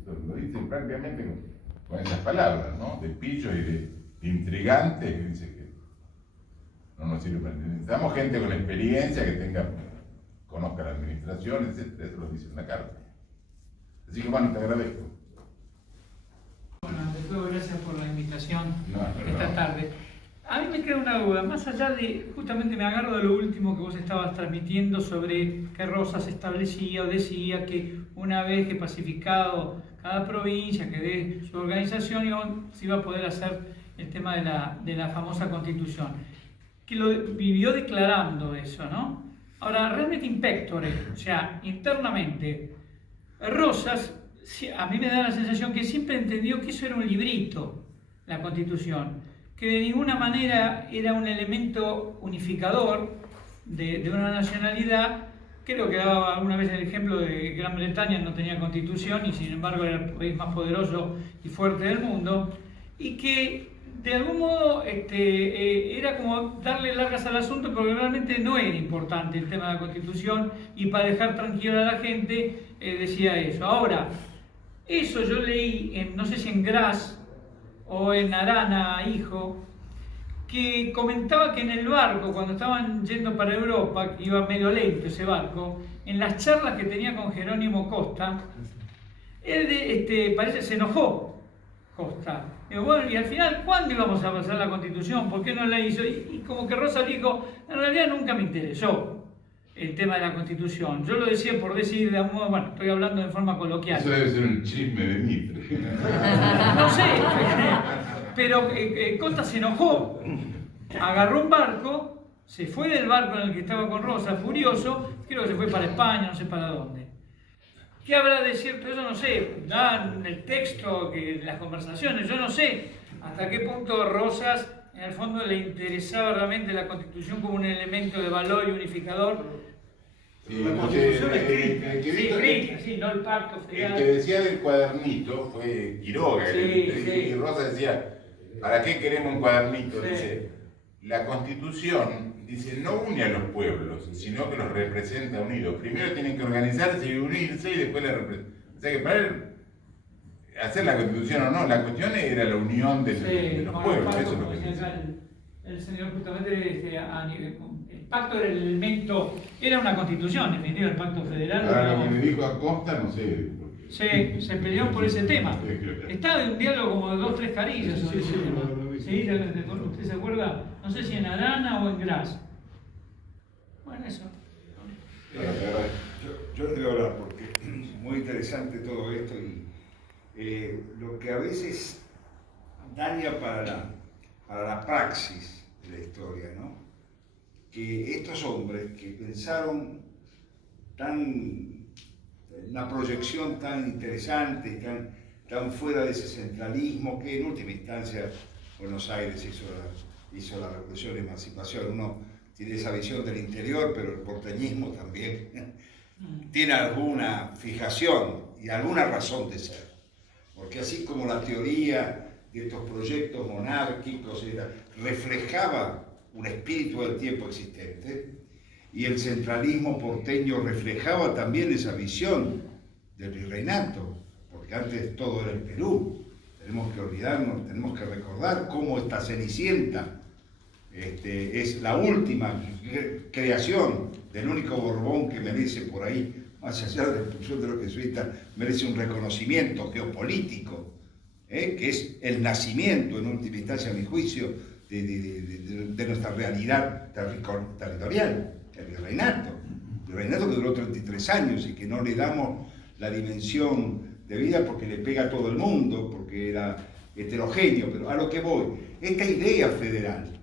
Eso lo dicen prácticamente con esas palabras, ¿no? De pillos y de intrigantes, que dice que no nos sirve para nada. Necesitamos gente con experiencia, que conozca la administración, etc. Eso lo dice en la carta. Así que bueno, te agradezco. Bueno, ante todo, gracias por la invitación esta tarde. A mí me queda una duda, más allá de, justamente me agarro de lo último que vos estabas transmitiendo sobre que Rosas establecía o decía que una vez que pacificado cada provincia, que dé su organización, se iba a poder hacer el tema de la famosa constitución. Que lo vivió declarando eso, ¿no? Ahora, realmente impectore, o sea, internamente, Rosas, a mí me da la sensación que siempre entendió que eso era un librito, la constitución, que de ninguna manera era un elemento unificador de una nacionalidad. Creo que daba alguna vez el ejemplo de que Gran Bretaña no tenía constitución y sin embargo era el país más poderoso y fuerte del mundo, y que de algún modo era como darle largas al asunto, porque realmente no era importante el tema de la Constitución, y para dejar tranquila a la gente decía eso. Ahora, eso yo leí, no sé si en Gras o en Arana, hijo, que comentaba que en el barco, cuando estaban yendo para Europa, que iba medio lento ese barco, en las charlas que tenía con Jerónimo Costa, él parece se enojó, Costa. Digo, bueno, y al final, ¿cuándo íbamos a pasar la Constitución? ¿Por qué no la hizo? Y como que Rosa dijo, en realidad nunca me interesó el tema de la Constitución. Yo lo decía por decir, de modo, bueno, estoy hablando de forma coloquial. Eso debe ser un chisme de Mitre. No sé, pero Costa se enojó, agarró un barco, se fue del barco en el que estaba con Rosa, furioso, creo que se fue para España, no sé para dónde. ¿Qué habrá de cierto? Eso no sé, dan el texto, las conversaciones, yo no sé hasta qué punto Rosas en el fondo le interesaba realmente la Constitución como un elemento de valor y unificador. La Constitución escrita. Sí, no el pacto federal. El que decía del cuadernito fue Quiroga, Sí. y Rosa decía, ¿para qué queremos un cuadernito? Sí. Dice, la Constitución, dice, no une a los pueblos, sino que los representa unidos. Primero tienen que organizarse y unirse y después la representan. O sea que para él, hacer la Constitución o no, la cuestión era la unión de los pueblos. Eso es lo que dice. El señor justamente el pacto era el elemento, era una constitución, en definitiva el pacto federal. Ahora lo que le dijo a Costa, no sé. Se peleó por ese tema. Está en un diálogo como de 2 o 3 carillas sobre ese tema. ¿Sí? ¿Usted se acuerda? No sé si en Arana o en Gras. Bueno, eso. Yo le voy a hablar porque es muy interesante todo esto y lo que a veces daña para la praxis de la historia, ¿no? Que estos hombres que pensaron una proyección tan interesante, tan fuera de ese centralismo, que en última instancia Buenos Aires hizo la revolución de emancipación. Uno tiene esa visión del interior, pero el porteñismo también tiene alguna fijación y alguna razón de ser. Porque así como la teoría de estos proyectos monárquicos reflejaba un espíritu del tiempo existente, y el centralismo porteño reflejaba también esa visión del virreinato, porque antes todo era el Perú. Tenemos que olvidarnos, tenemos que recordar cómo esta Cenicienta es la última creación del único Borbón que merece por ahí, más allá de la expulsión de los jesuitas, merece un reconocimiento geopolítico, que es el nacimiento, en última instancia, a mi juicio, de nuestra realidad territorial, el virreinato que duró 33 años y que no le damos la dimensión de vida porque le pega a todo el mundo, porque era heterogéneo. Pero a lo que voy, esta idea federal,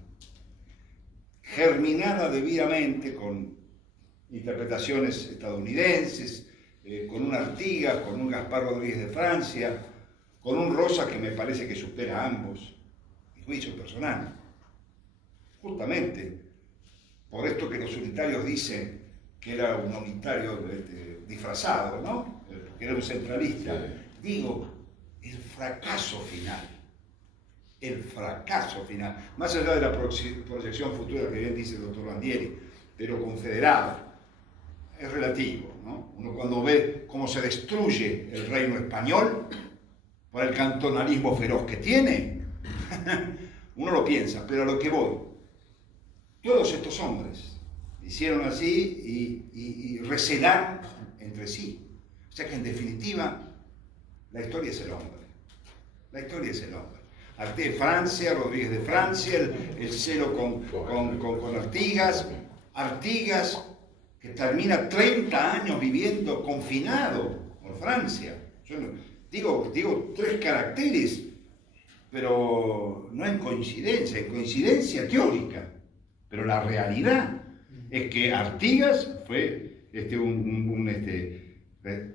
germinada debidamente con interpretaciones estadounidenses, con un Artigas, con un Gaspar Rodríguez de Francia, con un Rosa que me parece que supera a ambos, mi juicio personal. Justamente por esto que los unitarios dicen que era un unitario disfrazado, ¿no? Porque era un centralista. Digo, el fracaso final, más allá de la proyección futura que bien dice el doctor Bandieri, de lo confederado, es relativo, ¿no? Uno cuando ve cómo se destruye el reino español por el cantonalismo feroz que tiene, uno lo piensa, pero a lo que voy, todos estos hombres hicieron así y recelaron entre sí. O sea que en definitiva, la historia es el hombre. La historia es el hombre. Arte de Francia, Rodríguez de Francia, el celo con Artigas, que termina 30 años viviendo confinado por Francia. Yo digo 3 caracteres, pero no en coincidencia teórica. Pero la realidad es que Artigas fue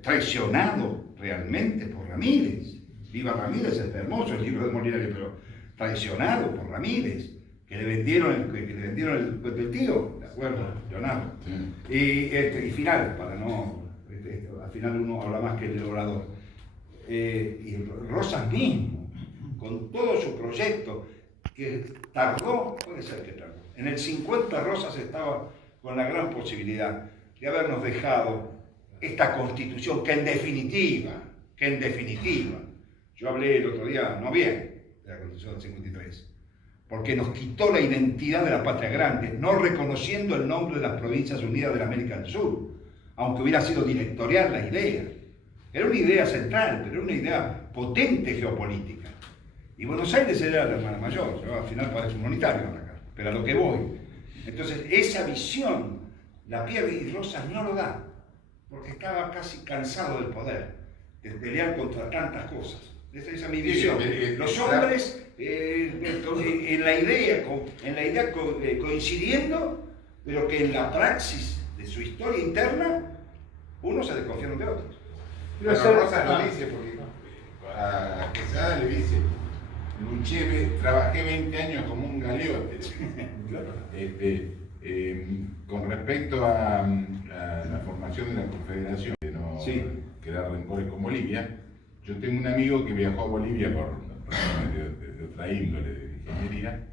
traicionado realmente por Ramírez. Viva Ramírez, es hermoso el libro de Molinari, pero traicionado por Ramírez, que le vendieron el tío, ¿de acuerdo, Leonardo? Sí. Y final, para no, al final uno habla más que el orador. Y Rosas mismo, con todo su proyecto, que tardó, puede ser que tardó. En el 50 Rosas estaba con la gran posibilidad de habernos dejado esta constitución que en definitiva, yo hablé el otro día, no bien, de la constitución del 53, porque nos quitó la identidad de la patria grande, no reconociendo el nombre de las Provincias Unidas de la América del Sur, aunque hubiera sido directorial la idea. Era una idea central, pero era una idea potente geopolítica. Y Buenos Aires era la hermana mayor, yo al final parece un unitario acá, pero a lo que voy. Entonces, esa visión la pierde y Rosas no lo da, porque estaba casi cansado del poder, de pelear contra tantas cosas. Esa es mi visión. Los hombres en la idea coincidiendo, pero que en la praxis de su historia interna, unos se desconfiaron de otros. Pero Rosas lo dice, porque a Quesada le dice, luché, trabajé 20 años como un galeote. Con respecto a la formación de la Confederación, de no quedar rencores con Bolivia, yo tengo un amigo que viajó a Bolivia por razones de otra índole, de ingeniería,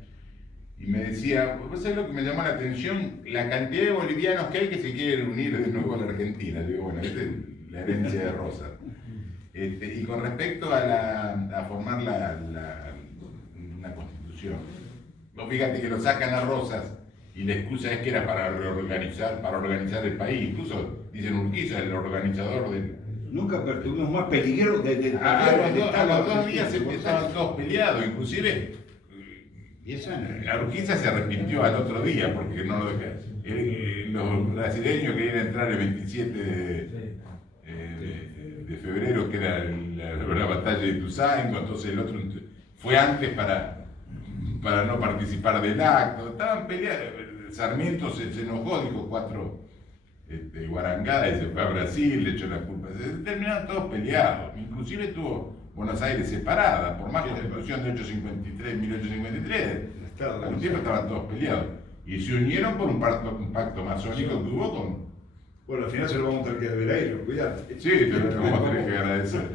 y me decía, ¿vos sabés lo que me llamó la atención? La cantidad de bolivianos que hay que se quieren unir de nuevo a la Argentina. Yo digo, bueno, esta es la herencia de Rosas. Y con respecto a formar una constitución, vos fíjate que lo sacan a Rosas y la excusa es que era para organizar el país. Incluso dicen Urquiza, el organizador del... Nunca tuvimos más peligro de a los 2 días estaban todos peleados, inclusive la Urquiza se arrepintió al otro día porque no lo dejaron. Los brasileños querían entrar el 27 de febrero, que era la batalla de Ituzaingó, entonces el otro fue antes para no participar del acto. Estaban peleados. Sarmiento se enojó, dijo 4 guarangadas y se fue a Brasil, le echó la culpa. Terminaron todos peleados. Inclusive estuvo Buenos Aires separada, por más constitución de 1853, al tiempo estaban todos peleados. Y se unieron por un pacto masónico que hubo con... Bueno, al final se lo vamos a tener que deber a ellos, cuidado. Sí, pero lo vamos a tener que agradecer.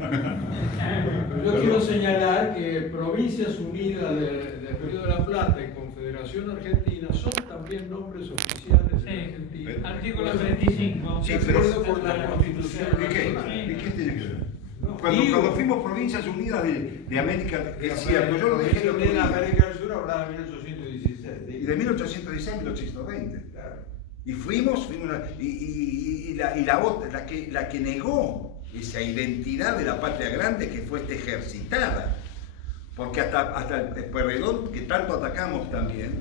Yo quiero señalar que Provincias Unidas del Río de la Plata y Confederación Argentina son también nombres oficiales de Argentina. Artículo 35. Sí, De pero acuerdo con la Constitución. ¿De qué tiene que ver? Cuando fuimos Provincias Unidas de América, es cierto, yo lo dije el otro de día. América del Sur hablaba de 1816. Y de 1816 a 1820. Claro. Y fuimos la otra, la que negó esa identidad de la patria grande, que fue ejercitada. Porque hasta el Pueyrredón, que tanto atacamos también,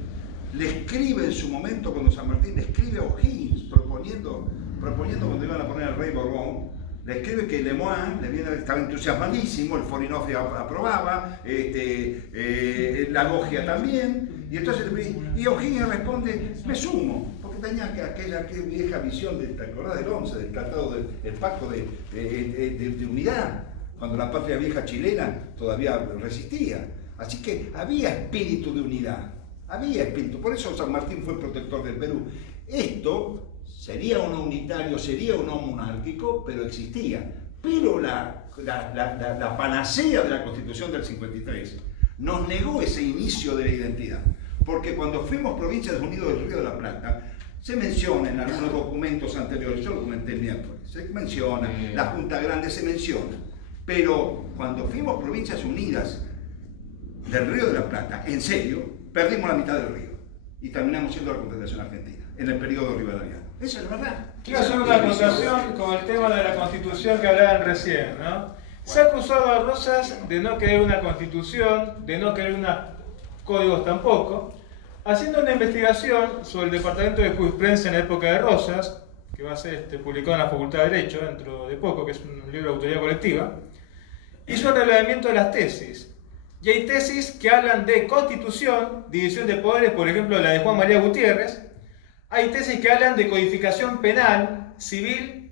le escribe en su momento, cuando San Martín le escribe a O'Higgins, proponiendo cuando iban a poner al rey Borbón, le escribe que Lemoine estaba entusiasmadísimo, el Forinofre aprobaba, la Logia también, y entonces O'Higgins responde, me sumo, porque tenía aquella vieja visión, ¿te acordás del 11, del tratado, del pacto de unidad, cuando la patria vieja chilena todavía resistía? Así que había espíritu de unidad, había espíritu, por eso San Martín fue protector del Perú. Esto sería uno unitario, sería uno monárquico, pero existía. Pero la panacea de la Constitución del 53 nos negó ese inicio de la identidad. Porque cuando fuimos Provincias Unidas del Río de la Plata, se menciona en algunos documentos anteriores, yo lo comenté el miércoles, se menciona, la Junta Grande se menciona. Pero cuando fuimos Provincias Unidas del Río de la Plata, en serio, perdimos la mitad del río y terminamos siendo la Confederación Argentina en el periodo rivadavia. Esa es la verdad. Quiero hacer una acotación con el tema de la Constitución que hablaban recién, ¿no? Se ha acusado a Rosas de no querer una Constitución, de no querer unos códigos tampoco, haciendo una investigación sobre el Departamento de Jurisprudencia en la época de Rosas, que va a ser publicado en la Facultad de Derecho dentro de poco, que es un libro de autoría colectiva, hizo un relevamiento de las tesis. Y hay tesis que hablan de Constitución, división de poderes, por ejemplo la de Juan María Gutiérrez. Hay tesis que hablan de codificación penal, civil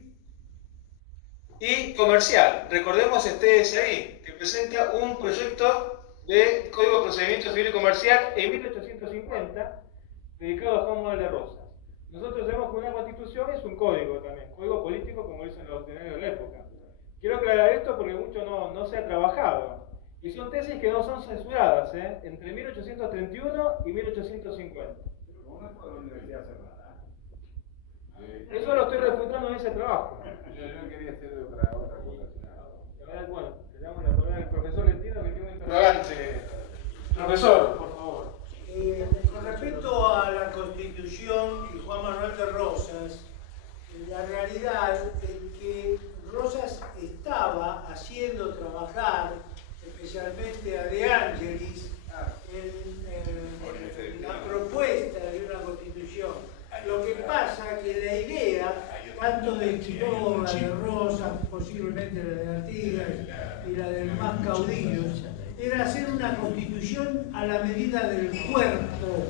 y comercial. Recordemos ahí, que presenta un proyecto de Código de Procedimiento Civil y Comercial en 1850, dedicado a Juan Manuel de Rosas. Nosotros sabemos que una constitución es un código también, código político como dicen los doctrinarios de la época. Quiero aclarar esto porque mucho no se ha trabajado. Y son tesis que no son censuradas, entre 1831 y 1850. Pero como no es por la universidad cerrada. Eso lo estoy refutando en ese trabajo. Yo quería hacer otra cosa. Bueno, le damos la palabra al profesor Lentino que tiene un interrogante. Profesor, por favor. Con respecto a la Constitución y Juan Manuel de Rosas, la realidad es que Rosas estaba haciendo trabajar especialmente a De Angelis en la propuesta de una Constitución. Lo que pasa es que la idea, tanto de Quiroga, de Rosas, posiblemente la de Artigas y la de más caudillos, era hacer una constitución a la medida del cuerpo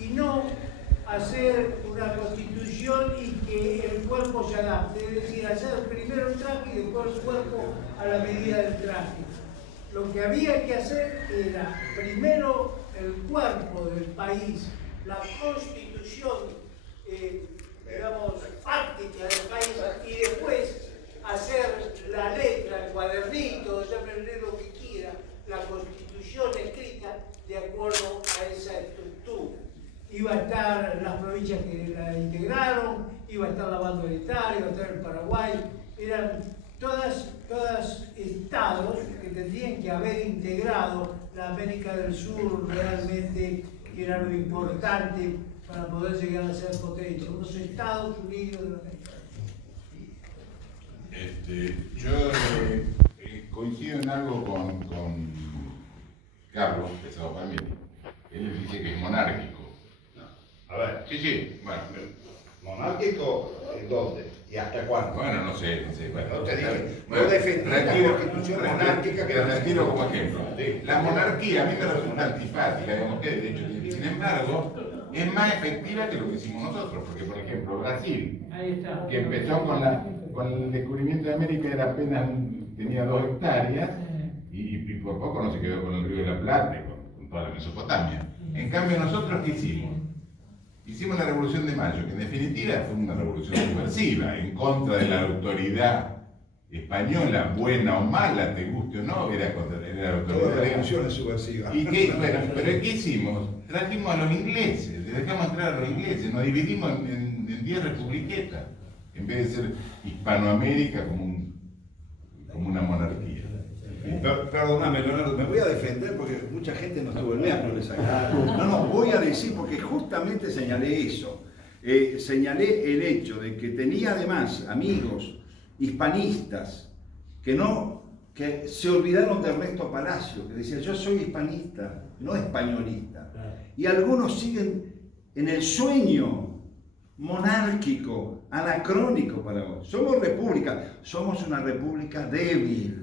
y no hacer una constitución y que el cuerpo se adapte, es decir, hacer primero el traje y después el cuerpo a la medida del traje. Lo que había que hacer era primero el cuerpo del país, la constitución, digamos, fáctica del país, y después hacer la letra, el cuadernito, llámenle lo que quiera, la constitución escrita de acuerdo a esa estructura. Iba a estar las provincias que la integraron, iba a estar la banda militar, iba a estar el Paraguay, eran todas estados que tendrían que haber integrado la América del Sur realmente, que era lo importante para poder llegar a ser potencia, unos Estados Unidos de la América. Yo coincido en algo con Carlos Pesado Palmieri. Él dice que es monárquico. A ver, Sí, bueno. ¿monárquico dónde? ¿Y hasta cuándo? Bueno, no sé. Bueno, No te dije, bueno, no defendí la constitución monárquica que te retiro como Sí. ejemplo. La monarquía a mí me resulta antipática, digamos que de hecho, sin embargo, es más efectiva que lo que hicimos nosotros, porque por ejemplo Brasil, Ahí está. que empezó con el descubrimiento de América, era apenas tenía 2 hectáreas y por poco no se quedó con el río de la Plata y con toda la Mesopotamia. En cambio nosotros, ¿qué hicimos? Hicimos la Revolución de Mayo, que en definitiva fue una revolución subversiva, en contra de la autoridad española, buena o mala, te guste o no, era contra la Toda autoridad. revolución es subversiva. ¿Y qué? Bueno, pero ¿qué hicimos? Trajimos a los ingleses, les dejamos entrar a los ingleses, nos dividimos en 10 republiquetas, en vez de ser Hispanoamérica como una monarquía. Perdóname, Leonardo, me voy a defender porque mucha gente no estuvo en miércoles acá. No, voy a decir porque justamente señalé eso. Señalé el hecho de que tenía además amigos hispanistas que se olvidaron de Ernesto Palacio, que decía yo soy hispanista, no españolista. Y algunos siguen en el sueño monárquico, anacrónico para vos. Somos una república débil.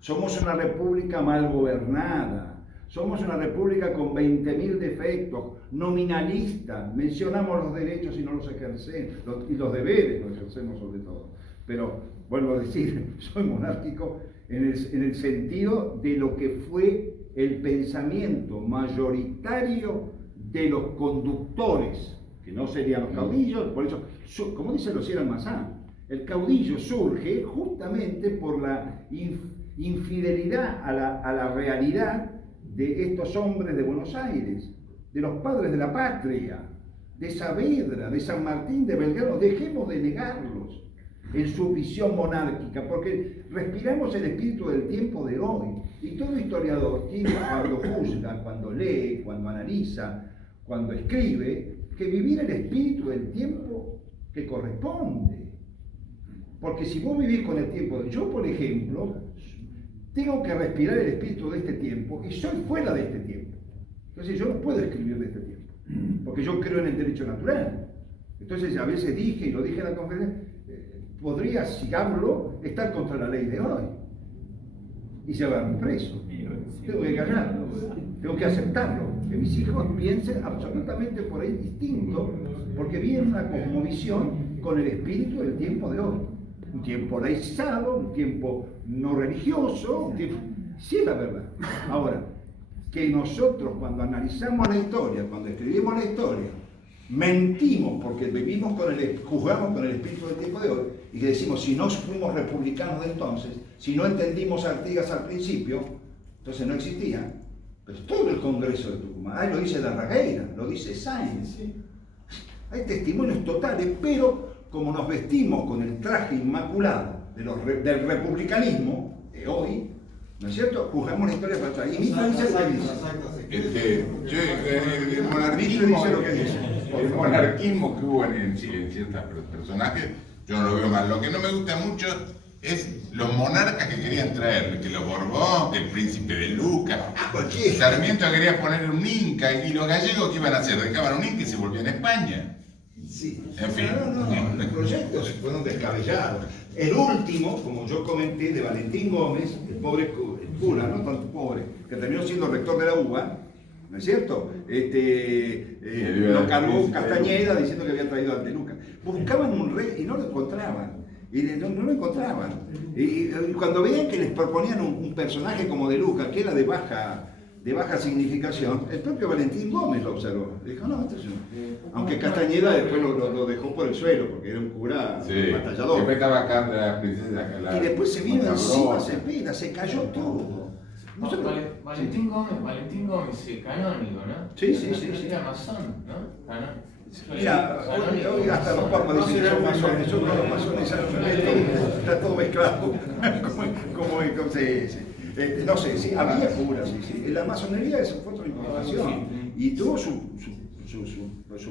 Somos una república mal gobernada, somos una república con 20.000 defectos, nominalista, mencionamos los derechos y no los ejercemos, y los deberes los ejercemos sobre todo. Pero, vuelvo a decir, soy monárquico en el sentido de lo que fue el pensamiento mayoritario de los conductores, que no serían los caudillos, por eso, como dice Luciano Almazán, el caudillo surge justamente por la infidelidad a la realidad de estos hombres de Buenos Aires, de los padres de la patria, de Saavedra, de San Martín, de Belgrano. Dejemos de negarlos en su visión monárquica, porque respiramos el espíritu del tiempo de hoy. Y todo historiador tiene, cuando juzga, cuando lee, cuando analiza, cuando escribe, que vivir el espíritu del tiempo que corresponde. Porque si vos vivís con el tiempo, yo por ejemplo, tengo que respirar el espíritu de este tiempo y soy fuera de este tiempo. Entonces yo no puedo escribir de este tiempo, porque yo creo en el derecho natural. Entonces a veces dije, y lo dije en la conferencia, podría, si hablo, estar contra la ley de hoy y llevarme preso. Tengo que ganarlo, tengo que aceptarlo, que mis hijos piensen absolutamente por ahí distinto, porque viene una cosmovisión con el espíritu del tiempo de hoy. Un tiempo laicizado, un tiempo no religioso, un tiempo... Sí es la verdad. Ahora, que nosotros cuando analizamos la historia, cuando escribimos la historia, mentimos porque juzgamos con el espíritu del tiempo de hoy, y que decimos, si no fuimos republicanos de entonces, si no entendimos a Artigas al principio, entonces no existía, pero todo el Congreso de Tucumán, ahí lo dice Larragueira, lo dice Sáenz, hay testimonios totales, pero como nos vestimos con el traje inmaculado del republicanismo de hoy, ¿no es cierto? Juzgamos la historia para atrás. Y Mitre dice lo que dice. El monarquismo que hubo en ciertos personajes, yo no lo veo mal. Lo que no me gusta mucho es los monarcas que querían traer, que los Borbón, que el príncipe de Lucas. Sarmiento quería poner un inca, y los gallegos, ¿qué iban a hacer? Dejaban un inca y se volvían a España. Sí, en fin. No, los proyectos fueron descabellados. El último, como yo comenté, de Valentín Gómez, el pobre cura, no tanto pobre, que terminó siendo rector de la UBA, ¿no es cierto? Lo cargó Castañeda diciendo que había traído a Anteluca. Buscaban un rey y no lo encontraban. Y no lo encontraban. Y cuando veían que les proponían un personaje como De Luca, que era de baja significación, el propio Valentín Gómez lo observó. Dijo, no, aunque Castañeda después lo dejó por el suelo, porque era un cura batallador. Después estaba acá la princesa. Y después se vino encima, se cayó todo. Valentín Gómez es canónico, ¿no? Sí. Era masón, ¿no? Mira, hoy hasta los papas dicen que son masones, yo con los masones está todo mezclado. No sé, sí, había curas, sí. La masonería es otra información y tuvo su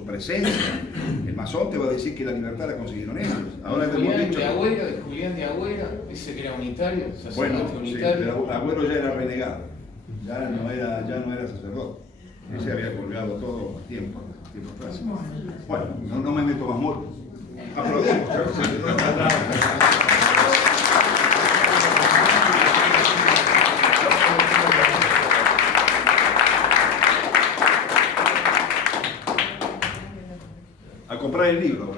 presencia. El masón te va a decir que la libertad la consiguieron ellos. Ahora Julián de Agüero, dice que era unitario, sacerdote unitario. Sí, pero Agüero ya era renegado, ya no era sacerdote. Ese había colgado todo tiempo atrás. Bueno, no me meto más muerto. Aplaudimos. A comprar el libro.